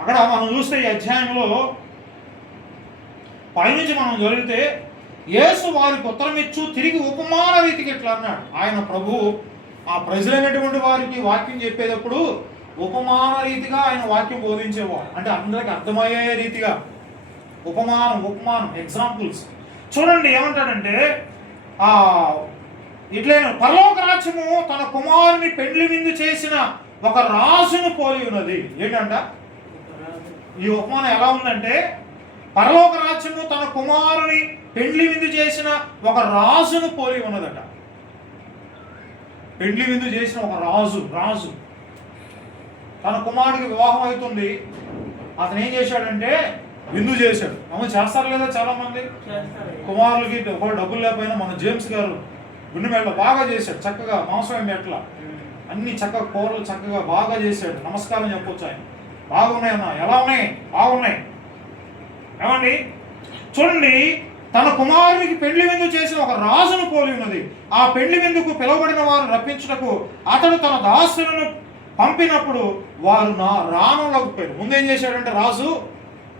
అక్కడ మనం చూస్తే ఈ అధ్యాయంలో పైనుంచి మనం జరిగితే యేసు వారికి ఉత్తరం ఇచ్చు తిరిగి ఉపమాన రీతికి ఎట్లా అన్నాడు. ఆయన ప్రభు ఆ ప్రజలైనటువంటి వారికి వాక్యం చెప్పేటప్పుడు ఉపమాన రీతిగా ఆయన వాక్యం బోధించేవాడు. అంటే అందరికి అర్థమయ్యే రీతిగా ఉపమానం ఎగ్జాంపుల్స్. చూడండి ఏమంటాడంటే, ఇట్లే పరలోక రాజ్యము తన కుమారుని పెండ్లి విందు చేసిన ఒక రాజును పోలి ఉన్నది. ఏంటంట ఈ ఉపమానం ఎలా ఉందంటే, పరలోక రాజ్యము తన కుమారుని పెండ్లి విందు చేసిన ఒక రాజును పోలి ఉన్నదట. పెండ్లి విందు చేసిన ఒక రాజు తన కుమారుడికి వివాహం అవుతుంది. అతను ఏం చేశాడంటే విందు చేశాడు. అవును, చేస్తారు లేదా చాలా మంది కుమారులకి డబ్బులు లేకపోయినా. మన జేమ్స్ గారు గుండె మెట్ల బాగా చేశాడు, చక్కగా మాంసం మెట్ల అన్ని చక్కగా కూరలు చక్కగా బాగా చేశాడు. నమస్కారం చెప్పొచ్చు ఆయన. బాగున్నాయి అన్న, ఎలా ఉన్నాయి? బాగున్నాయి. ఏమండి చూడండి, తన కుమారునికి పెళ్లి విందు చేసిన ఒక రాజును పోలి ఉన్నది. ఆ పెళ్లి విందుకు పిలువబడిన వారు రప్పించుటకు అతడు తన దాసులను పంపినప్పుడు వారు రానులేకపోయారు. ముందేం చేశాడంటే రాజు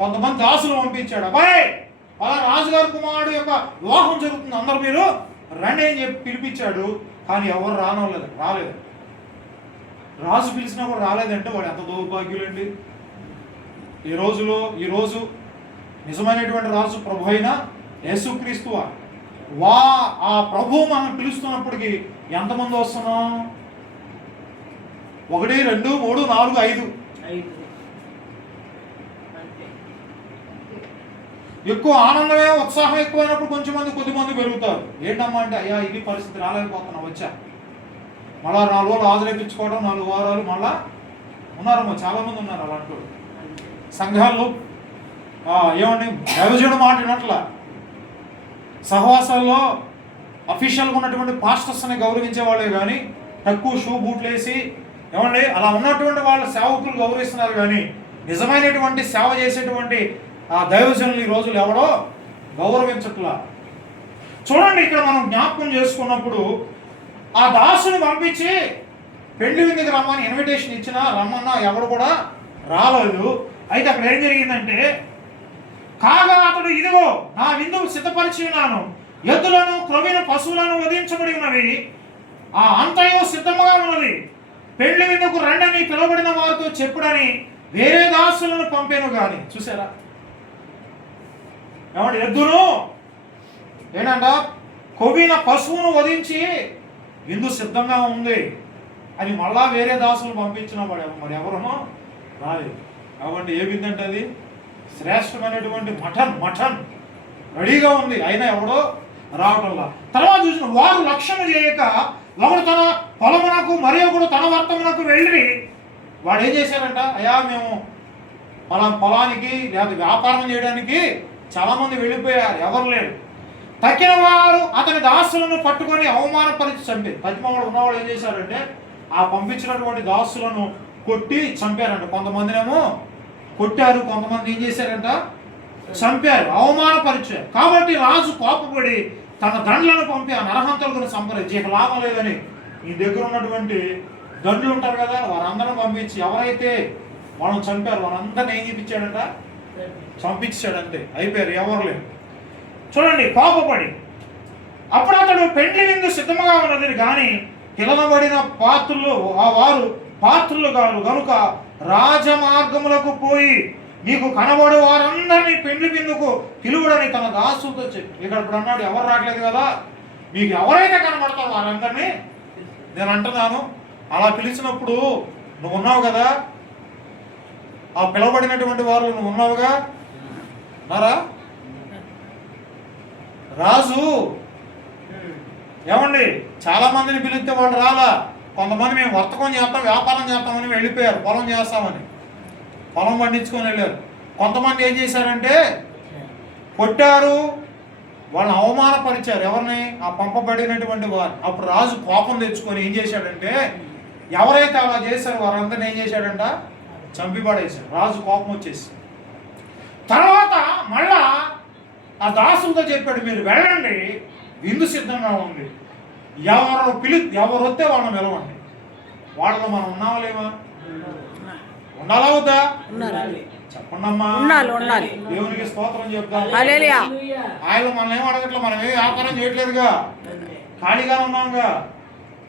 కొంతమంది దాసులు పంపించాడు. అబ్బాయి అలా రాజుగారి కుమారుడు యొక్క వివాహం జరుగుతుంది, అందరూ మీరు రండి అని చెప్పి పిలిపించాడు. కానీ ఎవరు రాలేదు. రాజు పిలిచినా కూడా రాలేదంటే వాడు ఎంత దౌర్భాగ్యులండి. ఈ రోజు నిజమైనటువంటి రాజు ప్రభు అయిన యేసుక్రీస్తు ఆ ప్రభు మనం పిలుస్తున్నప్పటికీ ఎంతమంది వస్తున్నాం? 1, 2, 3, 4, 5. ఎక్కువ ఆనందమే ఉత్సాహం ఎక్కువైనప్పుడు కొద్దిమంది పెరుగుతారు. ఏంటమ్మా అంటే, అయ్యా ఇది పరిస్థితి, రాలేకపోతున్నా, వచ్చా. మళ్ళా 4 రోజులు హాజరేపించుకోవడం, 4 వారాలు మళ్ళా ఉన్నారమ్మా, చాలా మంది ఉన్నారు అలాంటి సంఘాల్లో. ఏమండి దైవజనుడు మాట వినట్ల, సహవాసాల్లో అఫీషియల్గా ఉన్నటువంటి పాస్టర్స్ని గౌరవించే వాళ్ళే కానీ తక్కువ షూ బూట్లు వేసి ఏమండి అలా ఉన్నటువంటి వాళ్ళ సేవకులు గౌరవిస్తున్నారు. కానీ నిజమైనటువంటి సేవ చేసేటువంటి ఆ దైవజనులు ఈ రోజులు ఎవడో గౌరవించట్లా. చూడండి, ఇక్కడ మనం జ్ఞాపకం చేసుకున్నప్పుడు ఆ దాసుని పంపించి పెళ్లి విందుకి రమ్మని ఇన్విటేషన్ ఇచ్చినా రమ్మన్నా ఎవరు కూడా రాలేదు. అయితే అక్కడ ఏం జరిగిందంటే, కాగా అతడు ఇదిగో నా విందువు సిద్ధపరిచి ఉన్నాను, ఎద్దులను క్రొవ్విన పశువులను వధించబడి ఉన్నవి, ఆ అంతయు సిద్ధముగా ఉన్నది, పెళ్లి విందుకు రండని పిలువబడిన వారితో చెప్పుడని వేరే దాసులను పంపాను. కానీ చూసారా ఏమంటే, ఎద్దును ఏంటంట కొవ్విన పశువును వధించి విందు సిద్ధంగా ఉంది అని మళ్ళా వేరే దాసులు పంపించిన వాడు మరి ఎవరమో రాలేదు. కాబట్టి ఏ విందు అంటే అది శ్రేష్టమైనటువంటి మటన్ రెడీగా ఉంది, అయినా ఎవడో రావటంలా. తర్వాత చూసిన వారు లక్ష్యం చేయక ఒకడు తన పొలమునకు మరి ఒకడు తన వర్తమునకు వెళ్ళి వాడు ఏం చేశారంట, అయ్యా మేము పొలానికి లేదా వ్యాపారం చేయడానికి చాలా మంది వెళ్ళిపోయారు, ఎవరు లేరు. తక్కిన వారు అతని దాసులను పట్టుకొని అవమానపరిచి చంపి 13 ఉన్నవాళ్ళు ఏం చేశారంటే ఆ పంపించినటువంటి దాసులను కొట్టి చంపారంట. కొంతమందినేమో కొట్టారు, కొంతమంది ఏం చేశారంట చంపారు, అవమానపరిచారు. కాబట్టి రాజు కోపపడి తన దండ్లను పంపి ఆ నరహంతలను సంపరించి ఇక లాభం లేదని ఈ దగ్గర ఉన్నటువంటి దండ్లు ఉంటారు కదా వారందరూ పంపించి ఎవరైతే వాళ్ళని చంపారు వాళ్ళందరినీ ఏం చేయించాడంట చంపించాడంతే, అయిపోయారు, ఎవరు లేరు. చూడండి, కోపపడి అప్పుడు అతడు పెండ్లి విందు సిద్ధముగా ఉన్నది కానీ పిలవబడిన పాత్రులు వారు పాత్రులు గారు గనుక రాజమార్గములకు పోయి నీకు కనబడు వారందరినీ పెండ్లి విందుకు పిలువడని తన దాసులతో చెప్పి. ఇక్కడ ఇప్పుడు అన్నాడు ఎవరు రావట్లేదు కదా, మీకు ఎవరైతే కనబడతారో వారందరినీ నేను అంటున్నాను. అలా పిలిచినప్పుడు నువ్వు ఉన్నావు కదా, ఆ పిలవబడినటువంటి వారు నువ్వు ఉన్నావుగా నారా. రాజు ఏమండి చాలా మందిని పిలిస్తే వాళ్ళు రాలా. కొంతమంది మేము వర్తకం చేస్తాం, వ్యాపారం చేస్తామని వెళ్ళిపోయారు, పొలం చేస్తామని పొలం పండించుకొని వెళ్ళారు. కొంతమంది ఏం చేశారంటే కొట్టారు, వాళ్ళని అవమానపరిచారు. ఎవరిని? ఆ పంపబడినటువంటి వారు. అప్పుడు రాజు కోపం తెచ్చుకొని ఏం చేశాడంటే ఎవరైతే అలా చేశారో వారందరినీ ఏం చేశాడంట చంపిపడేశాడు. రాజు కోపం వచ్చేసి తర్వాత మళ్ళా ఆ దాసులతో చెప్పాడు, మీరు వెళ్ళండి, విందు సిద్ధంగా ఉంది, ఎవరు వస్తే వాళ్ళని పిలవండి. వాళ్ళలో మనం ఉన్నావా లేవా? ఉండాలా వద్దా? చెప్పండమ్మా. దేవునికి స్తోత్రం చెప్తాం. ఆయన మనం ఏం అడగట్లా, మనం ఏం వ్యాపారం చేయట్లేదుగా, ఖాళీగా ఉన్నాంగా.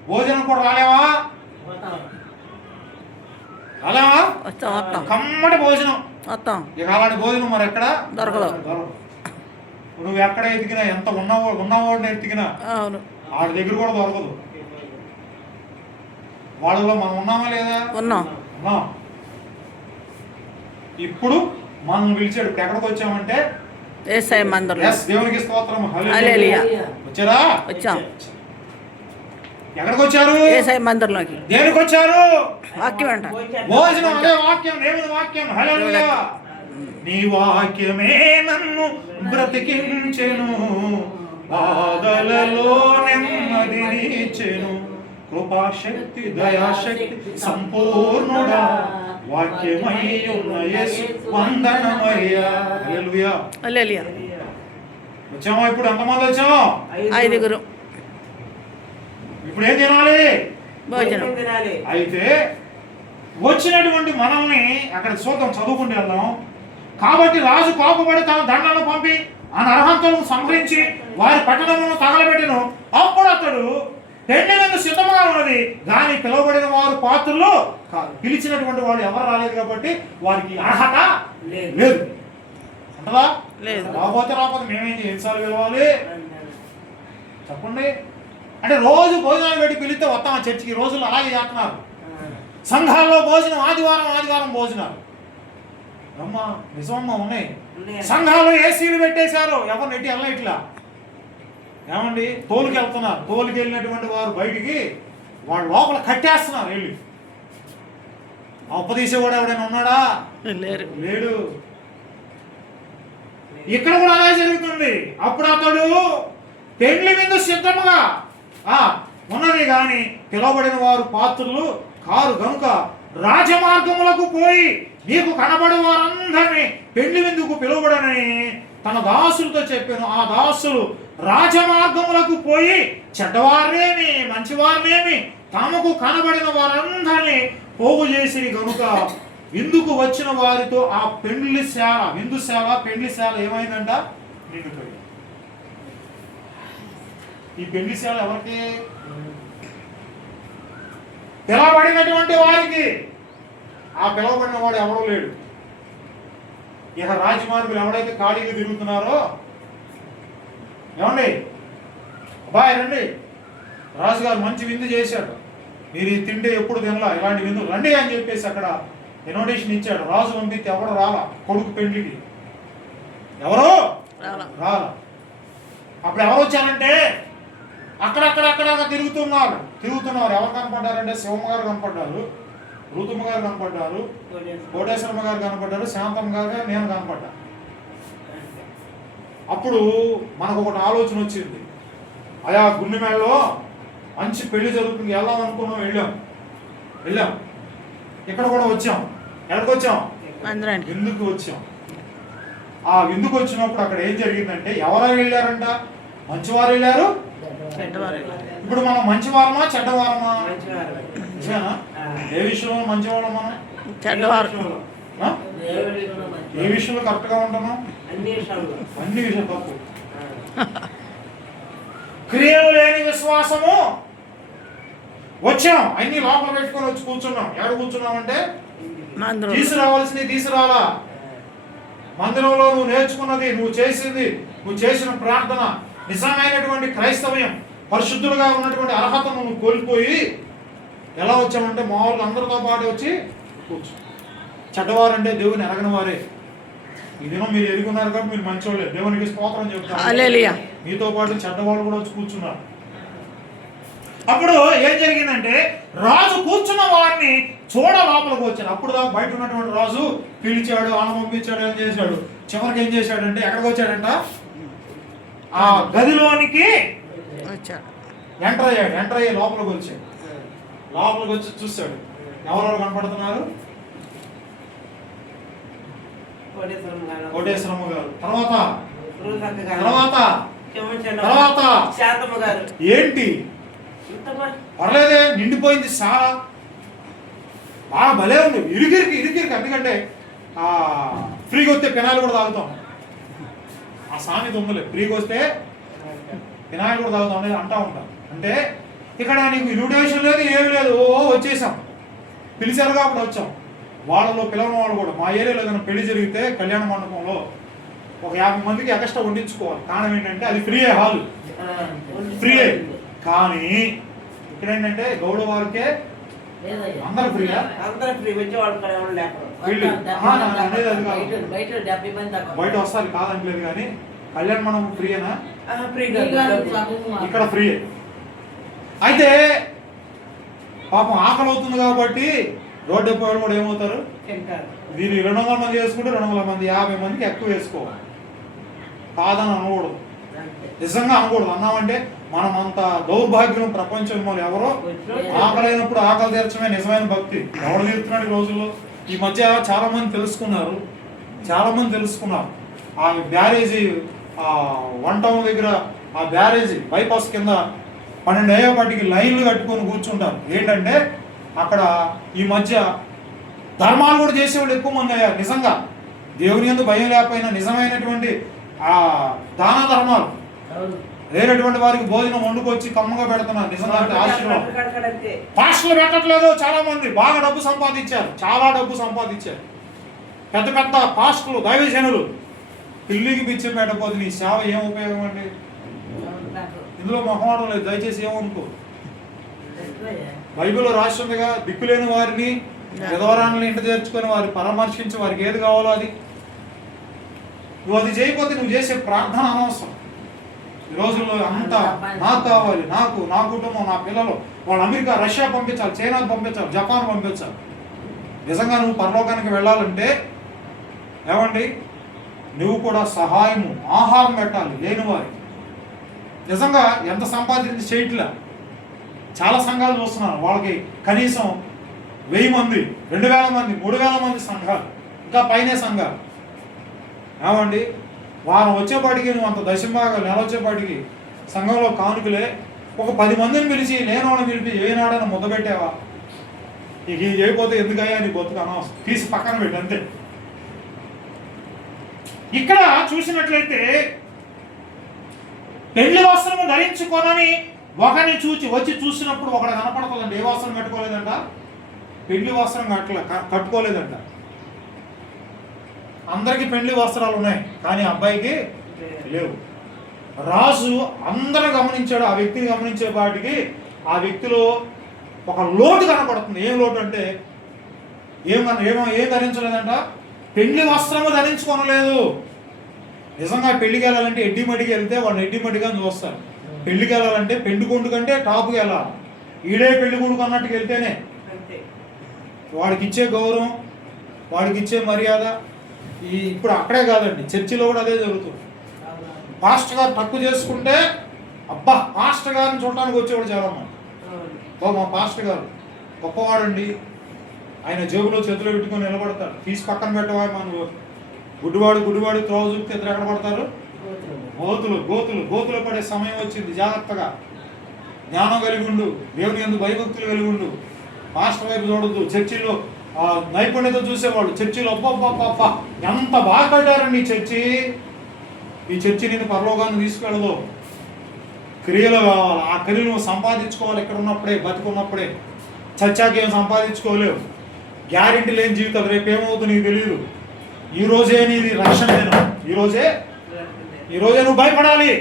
భోజనం కూడా రాలేవా? రాలేవా? కమ్మటి భోజనం. ఇక అలాంటి భోజనం మరి ఎక్కడ దొరకదు. నువ్వు ఎక్కడ ఎతికినా, ఎంత ఉన్నవాడిని ఎతికినా వాడి దగ్గర కూడా దొరకదు. వాళ్ళలో మనం ఉన్నామా లేదా? ఉన్నాం. ఇప్పుడు మనం పిలిచాడు. ఎక్కడికి వచ్చామంటే దేవునికి స్తోత్రం. వచ్చారా? వచ్చాం. ఎక్కడికి వచ్చారు? మందిరంలోకి. దేనికి వచ్చారు? వాక్యం అంట, భోజనం. అదే వాక్యం, దేవుని వాక్యం. హల్లెలూయా. నీ వాక్యమే నన్ను బ్రతికించెను, బాధలలో నెమ్మదినిచ్చెను, కృపాశక్తి దయాశక్తి సంపూర్ణుడా వాక్యమై ఉన్న యేసు వందనమయ్యా. హల్లెలూయా. హల్లెలూయా. వచ్చామా? ఇప్పుడు ఎంతమంది వచ్చాము? 5. ఇప్పుడు ఏం తినాలి? భోజనం తినాలి. అయితే వచ్చినటువంటి మనల్ని అక్కడ చూద్దాం, చదువుకుంటూ వెళ్దాం. కాబట్టి రాజు కోపపడి తన దండలను పంపి ఆ నరహంతలను సంహరించి వారి పట్టణములను తగలబెట్టెను. అప్పుడు అతడు పెండ్లి విందు సిద్ధంగా ఉన్నది కానీ పిలువబడిన వారు పాత్రులు కాదు. పిలిచినటువంటి వాడు ఎవరు రాలేదు కాబట్టి వారికి అర్హత లేదు. అంటదా? రాకపోతే మేమేం ఎన్నిసార్లు పిలవాలి చెప్పండి? అంటే రోజు భోజనాలు పెట్టి పిలిస్తే వస్తాం చర్చికి. రోజులు అలాగే చేస్తున్నారు. సంఘాల్లో భోజనం ఆదివారం భోజనాలు. అమ్మా నిజమమ్మా ఉన్నాయి. సంఘాలు ఏసీలు పెట్టేశారు, ఎవరు నెట్టి వెళ్ళ ఇట్లా. ఏమండి తోలుకి వెళ్తున్నారు, తోలుకి వెళ్ళినటువంటి వారు బయటికి వాళ్ళు లోపల కట్టేస్తున్నారు వెళ్ళి. అప్పదీసేవాడు ఎవడైనా ఉన్నాడా? లేడు. ఇక్కడ కూడా అలా జరుగుతుంది. అప్పుడు అతడు పెండ్లి విందు సిద్ధముగా ఉన్నది కానీ పిలువబడిన వారు పాత్రులు కారు గనుక రాజమార్గములకు పోయి నీకు కనబడి వారందరినీ పెండ్లి విందుకు పిలువబడని తన దాసులతో చెప్పాను. ఆ దాసులు రాజమార్గములకు పోయి చెడ్డవారినేమి మంచివారినేమి తమకు కనబడిన వారందరినీ పోగు చేసి గనుక విందుకు వచ్చిన వారితో ఆ పెండ్లిశాల ఏమైందంట? నిండిపోయింది. ఈ పెండ్లిశాల ఎవరికి? పిలవబడినటువంటి వారికి. ఆ పిలవబడిన వాడు ఎవడో లేడు. ఇక రాజమార్గులు ఎవడైతే ఖాళీగా తిరుగుతున్నారో, ఏమండి అబ్బాయి రండి, రాజుగారు మంచి విందు చేశాడు, మీరు ఇది తింటే ఎప్పుడు తినలా, ఇలాంటి విందు రండి అని చెప్పేసి అక్కడ ఇన్విటేషన్ ఇచ్చాడు. రాజు పంపితే ఎవరు రాలా కొడుకు పెండ్లికి, ఎవరు రాలా. అప్పుడు ఎవరు వచ్చారంటే అక్కడక్కడ తిరుగుతున్నారు. ఎవరు కనపడ్డారంటే శివమ్మ గారు కనపడ్డారు, ఋతుమ్మ గారు కనపడ్డారు, కోటేశ్వరమ్మ గారు కనపడ్డారు, శాంతమ్మ గారు, నేను కనపడ్డా. అప్పుడు మనకు ఒకటి ఆలోచన వచ్చింది. అయా గుండెమేళలో మంచి పెళ్లి జరుగుతుంది, వెళ్దాం అనుకున్నాం, వెళ్ళాం. ఇక్కడ కూడా వచ్చాం. ఎక్కడికి వచ్చాం? మందిరానికి. విందుకు వచ్చాం. ఆ విందుకు వచ్చినప్పుడు అక్కడ ఏం జరిగిందంటే ఎవరు వెళ్ళారంట? మంచివారు వెళ్ళారు. ఇప్పుడు మనం మంచివారమా చెడ్డవారమా? నిజమేనా? ఏ విషయంలో మంచివాళ్ళం మనం? చెడ్డవారు. ఏ విషయంలో కరెక్ట్ గా ఉంటున్నాం? అన్ని విషయాలు తప్పు. క్రియలు లేని విశ్వాసము. వచ్చాం, అన్ని లోపల పెట్టుకొని వచ్చి కూర్చున్నాం. ఎక్కడ కూర్చున్నామంటే తీసుకురావాల్సింది తీసుకురావాలా. మందిరంలో నువ్వు నేర్చుకున్నది, నువ్వు చేసింది, నువ్వు చేసిన ప్రార్థన, నిజమైనటువంటి క్రైస్తవ్యం, పరిశుద్ధులుగా ఉన్నటువంటి అర్హతను నువ్వు కోల్పోయి ఎలా వచ్చామంటే మామూలుగా అందరితో పాటు వచ్చి కూర్చో. చెడ్డవారంటే దేవుని ఎరగని వారే. ఈ దినం మీరు ఎరుగున్నారు కాబట్టి మీరు మంచివాళ్ళే, దేవునికి స్తోత్రం చెప్తారు. మీతో పాటు చెడ్డవాళ్ళు కూడా వచ్చి కూర్చున్నారు. అప్పుడు ఏం జరిగిందంటే రాజు కూర్చున్న వారిని చూడ లోపలికి వచ్చాడు. అప్పుడు బయట ఉన్నటువంటి రాజు పిలిచాడు, ఆన పంపించాడు, ఏం చేశాడు. చివరికి ఏం చేశాడంటే ఎక్కడికి వచ్చాడంట? ఆ గదిలోనికి ఎంటర్ అయ్యి లోపలికి వచ్చాడు. లోపలికి వచ్చి చూశాడు, ఎవరెవరు కనపడుతున్నారు? కోటేశ్వరమ్మ గారు, తర్వాత ఏంటి పర్లేదే, నిండిపోయింది చాలా బాగా భలే ఉంది. ఇరిగిరికి ఎందుకంటే ఫ్రీగా వస్తే పినాయిలు కూడా తాగుతాం. ఆ సామెత ఉందిలే, ఫ్రీగా వస్తే పినాయిలు కూడా తాగుతాం అనేది అంటా ఉంటాం. అంటే ఇక్కడ నీకు ఇన్విటేషన్ లేదు, ఏమి లేదు, వచ్చేసాం, పిలిచారు కాబట్టి వచ్చాం. వాళ్ళలో పిలవని వాళ్ళు కూడా మా ఏరియాలో ఏదైనా పెళ్లి జరిగితే కళ్యాణ మండపంలో ఒక 50 మందికి ఎక్స్ట్రా వండించుకోవాలి. కారణం ఏంటంటే అది ఫ్రీయే, హాల్ ఫ్రీయే. కానీ ఇక్కడ ఏంటంటే గౌడ వారికే అందరు ఫ్రీయా? బయట వస్తారు కాదంటలేదు, కానీ కళ్యాణ మండపం ఫ్రీయేనా? ఇక్కడ ఫ్రీయే. అయితే పాపం ఆకలి అవుతుంది కాబట్టి రోడ్డు ఎప్పుడు కూడా ఏమవుతారు, దీన్ని 200 మంది వేసుకుంటే 200 మంది 50 మందికి ఎక్కువ వేసుకోవాలి. కాదని అనకూడదు, నిజంగా అనకూడదు. అన్నామంటే మనం అంత దౌర్భాగ్యం ప్రపంచంలో. ఎవరో ఆకలైనప్పుడు ఆకలి తీర్చమే నిజమైన భక్తి. ఎవరు తీరుతున్నాడు ఈ రోజుల్లో? ఈ మధ్య చాలా మంది తెలుసుకున్నారు. ఆ బ్యారేజీ, ఆ 1 టౌన్ దగ్గర ఆ బ్యారేజీ బైపాస్ కింద 12 అయ్యేపాటికి లైన్లు కట్టుకొని కూర్చుంటారు. ఏంటంటే అక్కడ ఈ మధ్య ధర్మాలు కూడా చేసేవాళ్ళు ఎక్కువ మంది అయ్యారు. నిజంగా దేవుని యందు భయం లేకపోయినా నిజమైనటువంటి ఆ దాన ధర్మాలు లేనటువంటి వారికి భోజనం వండుకొచ్చి కమ్మగా పెడుతున్నారు. నిజంగా ఆశీర్వాదం. పాస్టర్లు పెట్టట్లేదు. చాలా మంది బాగా డబ్బు సంపాదించారు, చాలా డబ్బు సంపాదించారు. పెద్ద పెద్ద పాస్టర్లు, దైవజనులు పిల్లికి పిచ్చి పెట్టకపోతే నీ సేవ ఏం ఉపయోగం అండి? ఇందులో మొహమాటం లేదు, దయచేసి ఏమనుకో. బైబిల్లో రాసి ఉందిగా, దిక్కులేని వారిని, విధవరాన్ని ఇంట చేర్చుకొని వారిని పరామర్శించి వారికి ఏది కావాలో అది. నువ్వు అది చేయకపోతే నువ్వు చేసే ప్రార్థన అనవసరం. ఈ రోజుల్లో అంతా నాకు కావాలి, నాకు, నా కుటుంబం, నా పిల్లలు, వాళ్ళు అమెరికా, రష్యా పంపించాలి, చైనా పంపించాలి, జపాన్ పంపించాలి. నిజంగా నువ్వు పరలోకానికి వెళ్ళాలంటే ఏమండి, నువ్వు కూడా సహాయము, ఆహారం పెట్టాలి లేని వారికి. నిజంగా ఎంత సంపాదించి చేయట్లే. చాలా సంఘాలు చూస్తున్నాను, వాళ్ళకి కనీసం 1000 మంది, 2000 మంది, 3000 మంది సంఘాలు, ఇంకా పైనే సంఘాలు. ఏమండి, వారం వచ్చేపాటికి నువ్వు అంత దశంభాగా నెల వచ్చేపాటికి సంఘంలో కానుకలే. ఒక 10 మందిని పిలిచి లేనివాళ్ళని పిలిపి ఏనాడైనా ముద్ద పెట్టావా? ఇక చేయకపోతే ఎందుకయ్యా నీ బతుకు అనవసరం, తీసి పక్కన పెట్టి అంతే. ఇక్కడ చూసినట్లయితే పెళ్లి వస్త్రము ధరించుకోనని ఒకరిని వచ్చి చూసినప్పుడు ఒకడు కనపడుతుందండి. ఏ వస్త్రం కట్టుకోలేదంట? పెళ్లి వస్త్రం కట్టుకోలేదంట. అందరికి పెళ్లి వస్త్రాలు ఉన్నాయి, కానీ అబ్బాయికి లేవు. రాజు అందరూ గమనించాడు. ఆ వ్యక్తిని గమనించేపాటికి ఆ వ్యక్తిలో ఒక లోటు కనపడుతుంది. ఏం లోటు అంటే ఏం ధరించలేదంట? పెళ్లి వస్త్రము ధరించుకోనలేదు. నిజంగా పెళ్లికి వెళ్ళాలంటే ఎడ్డిమడికి వెళ్తే వాళ్ళు ఎడ్డిమడిగా చూస్తారు. పెళ్లికి వెళ్ళాలంటే పెళ్లి కొడుకు కంటే టాప్కి వెళ్ళాలి. ఈడే పెళ్లి కొడుకు అన్నట్టుకు వెళ్తేనే వాడికి ఇచ్చే గౌరవం, వాడికి ఇచ్చే మర్యాద. ఇప్పుడు అక్కడే కాదండి, చర్చిలో కూడా అదే జరుగుతుంది. పాస్టర్ గారు తక్కువ చేసుకుంటే అబ్బా పాస్టర్ గారిని చూడటానికి వచ్చేవాడు చాలామంది. మా పాస్టర్ గారు గొప్పవాడండి, ఆయన జేబులో చేతిలో పెట్టుకొని నిలబడతారు. ఫీజు పక్కన పెట్టవా, మన గుడ్డివాడు త్రోవ చూపితే ఇద్దరు ఎక్కడ పడతారు? గోతులు పడే సమయం వచ్చింది. జాగ్రత్తగా జ్ఞానం కలిగి ఉండు, దేవుని యందు భయభక్తులు కలిగి ఉండు. పాస్టర్ వైపు చూడద్దు. చర్చిలో నైపుణ్యత చూసేవాళ్ళు. చర్చిలో అబ్బబ్బబ్బ ఎంత బాగా కట్టారండి ఈ చర్చి నేను పరలోకాన్ని తీసుకెళ్ళదు. క్రియలు కావాలి. ఆ క్రియలు నువ్వు సంపాదించుకోవాలి ఇక్కడ ఉన్నప్పుడే, బతుకున్నప్పుడే. చచ్చాక ఏం సంపాదించుకోలేవు. గ్యారెంటీ లేని జీవితాలు. రేపు ఏమవుతుందో నీకు తెలియదు. ఈ రోజే నీది రక్షణ దినం. ఈ రోజే నువ్వు భయపడాలి.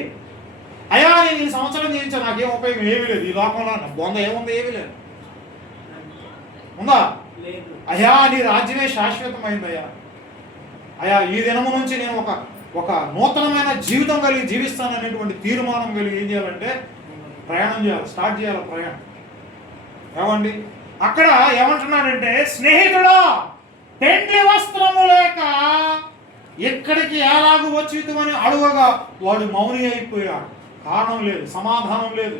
అయ్యా నేను ఈ సంవత్సరం చేయించా, నాకేం ఉపయోగం ఏమీ లేదు ఈ లోకంలో. బొంద ఏముంది? ఏమీ లేదు. ఉందా? అయ్యా నీ రాజ్యమే శాశ్వతమైందయ్యా. అయ్యా ఈ దినము నుంచి నేను ఒక నూతనమైన జీవితం కలిగి జీవిస్తాననేటువంటి తీర్మానం కలిగి ఏం చేయాలంటే ప్రయాణం చేయాలి, స్టార్ట్ చేయాలి ప్రయాణం. ఏమండి అక్కడ ఏమంటున్నాడంటే, స్నేహితుడా పెండ్లి వస్త్రము లేక ఎక్కడికి ఎలాగూ వచ్చితమని అడుగగా వాడు మౌని అయిపోయాడు. కారణం లేదు, సమాధానం లేదు.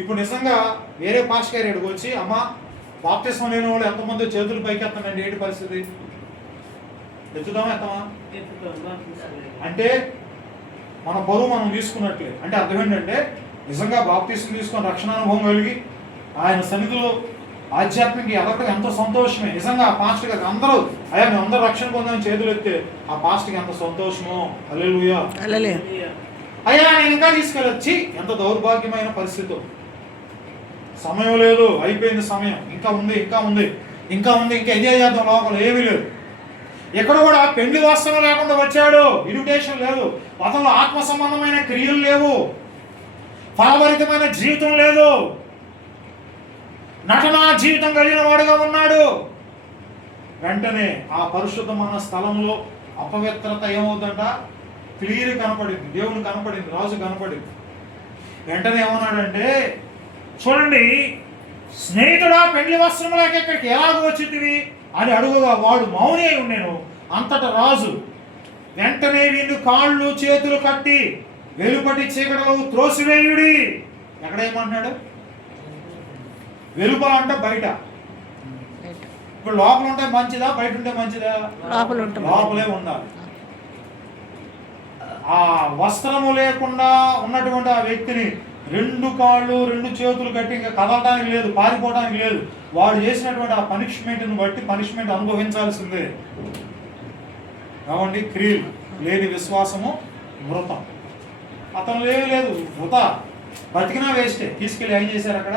ఇప్పుడు నిజంగా వేరే పాస్టర్ గారు ఇక్కడికి వచ్చి, అమ్మ బాప్తిస్మం లేని వాళ్ళు ఎంతమంది చేతులు పైకి ఎత్తానండి, ఏంటి పరిస్థితి? ఎత్తుదామా ఎత్తమా? అంటే మన బరువు మనం తీసుకున్నట్లే. అంటే అర్థం ఏంటంటే నిజంగా బాప్తిస్మం తీసుకొని రక్షణ అనుభవం కలిగి ఆయన సన్నిధిలో ఆధ్యాత్మిక ఎదగడం ఎంతో సంతోషమే. నిజంగా ఆ పాస్టర్ గారికి అందరూ అయ్యా మేము అందరూ రక్షణ పొందని చేతులు ఎత్తే ఆ పాస్టర్కి ఎంత సంతోషమో. హల్లెలూయా. అయ్యా నేను ఇంకా తీసుకెళ్ళొచ్చి ఎంత దౌర్భాగ్యమైన పరిస్థితి. సమయం లేదు, అయిపోయింది సమయం. ఇంకా ఉంది ఇంకా ఎంజాయ్ చేద్దాం. లోపల ఏమీ లేదు. ఎక్కడ కూడా పెళ్లి వస్త్రం లేకుండా వచ్చాడు. ఇన్విటేషన్ లేదు. అతనిలో ఆత్మ సంబంధమైన క్రియలు లేవు. ఫలభరితమైన జీవితం లేదు. నటనా జీవితం కలిగిన వాడుగా ఉన్నాడు. వెంటనే ఆ పరిశుద్ధమైన స్థలంలో అపవిత్రత ఏమవుతుందంట? క్లియర్ కనపడింది. దేవుని కనపడింది, రాజు కనపడింది. వెంటనే ఏమన్నాడంటే, చూడండి స్నేహితుడా పెళ్లి వస్త్రం లేక ఇక్కడికి ఎలాగో వచ్చింది అని అడుగుగా వాడు మౌని అయి ఉండేను. అంతటా రాజు వెంటనే వీళ్ళు కాళ్ళు చేతులు కట్టి వెలుపటి చీకటిలో త్రోసివేయుడి. ఎక్కడేమన్నాడు? వెలుపల అంటే బయట. ఇప్పుడు లోపల ఉంటే మంచిదా, బయట ఉంటే మంచిదా? లోపలే ఉండాలి. ఆ వస్త్రము లేకుండా ఉన్నటువంటి ఆ వ్యక్తిని 2 కాళ్ళు 2 చేతులు కట్టి ఇంకా కదలడానికి లేదు, పారిపోవడానికి లేదు. వాడు చేసినటువంటి ఆ పనిష్మెంట్ని బట్టి పనిష్మెంట్ అనుభవించాల్సిందే. కాబట్టి క్రియలు లేని విశ్వాసము మృతం. అతను లేదు వృత, బతికినా వేస్టే. తీసుకెళ్ళి ఏం చేశారు అక్కడ?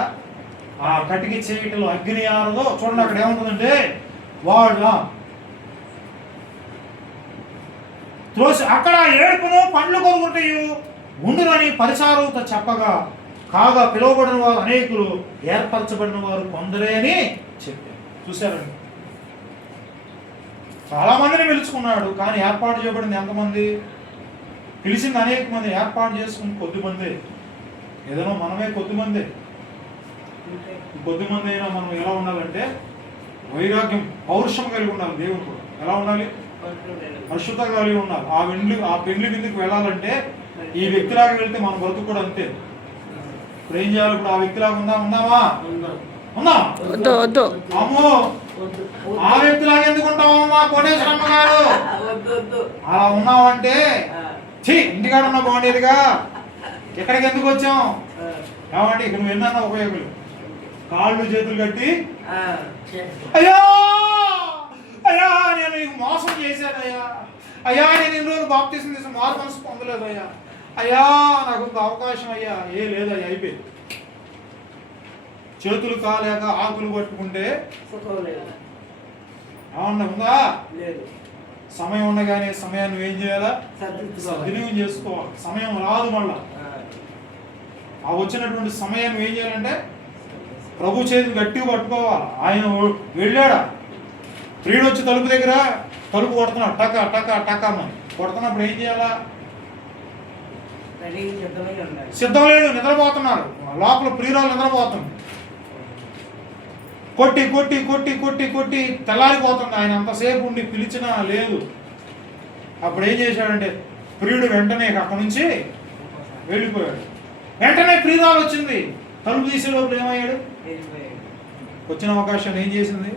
ఆ కటికి చీకటిలో అగ్ని ఆరదో చూడండి. అక్కడ ఏముంటుందంటే వాడు త్రోసి అక్కడ ఏడుపును పండ్లు కొనుక్కుంటాయి ఉండునని పరిచారులతో చెప్పగా, కాగా పిలువబడిన వారు అనేకులు, ఏర్పరచబడిన వారు కొందరే అని చెప్పారు. చూశారండి, చాలా మందిని పిలుచుకున్నాడు, కానీ ఏర్పాటు చేయబడింది ఎంతమంది? పిలిచింది అనేక మంది, ఏర్పాటు చేసుకుని కొద్దిమంది. ఏదైనా మనమే కొద్దిమంది. కొద్దిమంది అయినా మనం ఎలా ఉండాలంటే వైరాగ్యం, పౌరుషం కలిగి ఉండాలి. దేవుడు కూడా ఎలా ఉండాలి? పరిశుద్ధత కలిగి ఉండాలి. ఆ పెళ్లి విందుకు వెళ్ళాలంటే ఈ వ్యక్తిలాగా వెళ్తే మన బ్రతుకు కూడా అంతే. ఇప్పుడు ఏం చేయాలి? ఇప్పుడు ఆ వ్యక్తిలాగా ఉందామా? అమ్మో ఆ వ్యక్తిలాగా ఎందుకు ఉంటామమ్మా కోటేశ్వరమ్మ గారు? అలా ఉన్నామంటే ఇంటికాడ ఉన్నా బాగుండేదిగా. ఎక్కడికి ఎందుకు వచ్చాం కాబట్టి ఇక్కడ నువ్వు ఎన్నన్నా ఉపయోగాలు. కాళ్ళు చేతులు కట్టి అయ్యా నేను నీకు మోసం చేశానయ్యా, నేను ఇన్ని రోజులు బాప్తిసం తీసిన మారు మనసు పొందలేదు అయ్యా, నాకు ఇంకో అవకాశం అయ్యా. లేదయ్యా, అయిపోయింది. చేతులు కాలేక ఆకులు పట్టుకుంటే ఏమన్నా ఉందా? సమయం ఉండగానే సమయాన్ని ఏం చేయాలా? సద్వినియోగం చేసుకోవాలి. సమయం రాదు మళ్ళా. ఆ వచ్చినటువంటి సమయాన్ని ఏం చేయాలంటే ప్రభు చేతిని గట్టిగా పట్టుకోవాలి. ఆయన వెళ్ళాడా? ప్రియుడు వచ్చి తలుపు దగ్గర తలుపు కొడుతున్నాడు, టకా టకా టకా అని కొడుతున్నప్పుడు ఏం చేయాలా? సిద్ధం లేదు, నిద్రపోతున్నారు. లోపల ప్రియురాలు నిద్రపోతుంది. కొట్టి కొట్టి కొట్టి కొట్టి కొట్టి తెల్లారిపోతుంది. ఆయన అంతసేపు ఉండి పిలిచినా లేదు, అప్పుడు ఏం చేశాడంటే ప్రియుడు వెంటనే అక్కడి నుంచి వెళ్ళిపోయాడు. వెంటనే ప్రియురాలు వచ్చింది. తలుపు తీసే లోపల ఏమయ్యాడు? వచ్చిన అవకాశాన్ని ఏం చేసింది?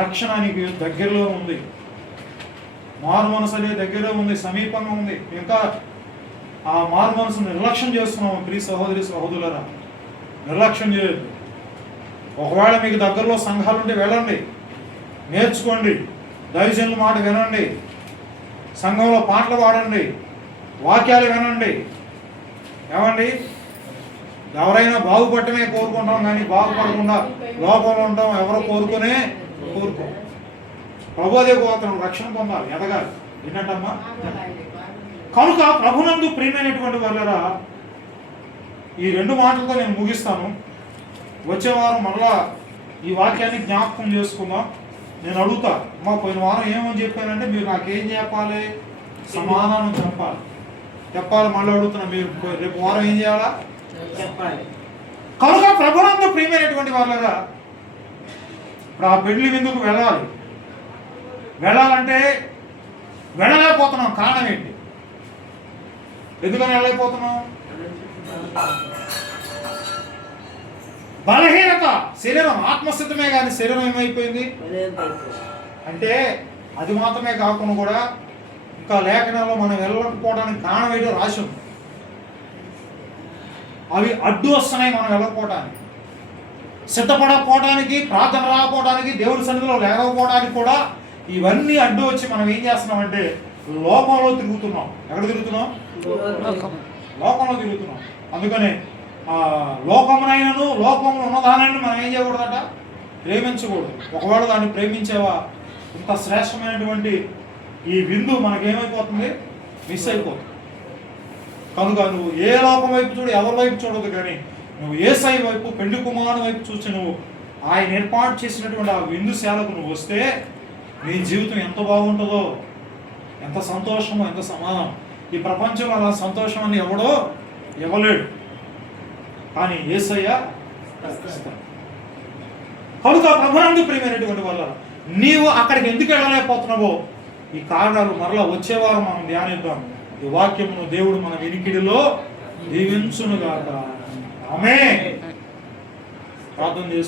రక్షణ నీకు దగ్గరలో ఉంది, మారు మనసు అనేది దగ్గరలో ఉంది, సమీపంగా ఉంది. ఇంకా ఆ మారు మనసును నిర్లక్ష్యం చేస్తున్నాము. ప్రియ సహోదరి సహోదరులరా, నిర్లక్ష్యం చేయొద్దు. ఒకవేళ మీకు దగ్గరలో సంఘాలు ఉంటే వెళ్ళండి, నేర్చుకోండి, దైవజనుల మాట వినండి, సంఘంలో పాటలు పాడండి, వాక్యాలు వినండి. ఏమండి, ఎవరైనా బాగుపడటమే కోరుకుంటాం కానీ బాగుపడకుండా లోపంలో ఉంటాం ఎవరో కోరుకో. ప్రభు అదే కోరుతున్నాం, రక్షణ పొందాలి, ఎదగాలి. ఏంటమ్మా? కనుక ప్రభునందు ప్రియమైనటువంటి వాళ్ళరా, ఈ 2 మాటలతో నేను ముగిస్తాను. వచ్చే వారం మరలా ఈ వాక్యాన్ని జ్ఞాపకం చేసుకుందాం. నేను అడుగుతా, అమ్మా పోయిన వారం ఏమని చెప్పానంటే మీరు నాకేం చెప్పాలి? సమాధానం చెప్పాలి. మళ్ళీ అడుగుతున్నా, మీరు రేపు వారం ఏం చేయాలా? చెప్పాలి. కనుక ప్రభునందు ప్రియమైనటువంటి వాళ్ళరా, ఇప్పుడు ఆ పెళ్లి విందుకు వెళ్ళాలంటే వెళ్ళలేకపోతున్నాం. కారణం ఏంటి? ఎందుకని వెళ్ళలేకపోతున్నాం? బలహీనత. శరీరం ఆత్మస్థితమే కానీ శరీరం ఏమైపోయింది అంటే, అది మాత్రమే కాకుండా కూడా ఇంకా లేఖనాల్లో మనం వెళ్ళకపోవడానికి కారణం ఏంటో రాసి ఉంది. అవి అడ్డు వస్తున్నాయి మనం వెళ్ళకపోవడానికి, సిద్ధపడకపోవడానికి, ప్రార్థన రాకపోవడానికి, దేవుడి సన్నిధిలో లేకపోవడానికి కూడా ఇవన్నీ అడ్డు వచ్చి మనం ఏం చేస్తున్నామంటే లోకంలో తిరుగుతున్నాం. ఎక్కడ తిరుగుతున్నాం? లోకంలో తిరుగుతున్నాం. అందుకనే లోకమునైనను లోకంలో ఉన్నదానైనా మనం ఏం చేయకూడదట? ప్రేమించకూడదు. ఒకవేళ దాన్ని ప్రేమించేవా, ఇంత శ్రేష్టమైనటువంటి ఈ విందు మనకేమైపోతుంది? మిస్ అయిపోతుంది. కనుక నువ్వు ఏ లోకం వైపు చూడు, ఎవరి వైపు చూడదు, కానీ నువ్వు యేసయ్య వైపు, పెళ్లి కుమారుని వైపు చూసి నువ్వు ఆయన ఏర్పాటు చేసినటువంటి ఆ విందుశాలకు నువ్వు వస్తే నీ జీవితం ఎంత బాగుంటుందో, ఎంత సంతోషమో, ఎంత సమాధానం. ఈ ప్రపంచంలో అలా సంతోషం అని ఎవడో ఇవ్వలేడు, కానీ యేసయ్య ఇస్తాడు. కనుక ప్రభునందు ప్రియమైనటువంటి వల్ల నీవు అక్కడికి ఎందుకు వెళ్ళలేకపోతున్నావో ఈ కారణాలు మరలా వచ్చేవారు మనం ధ్యానిద్దాం. ఈ వాక్యమును దేవుడు మన వినికిడిలో దీవించునుగాక. ఆమేన్. ప్రార్థన చేసుకుందాం.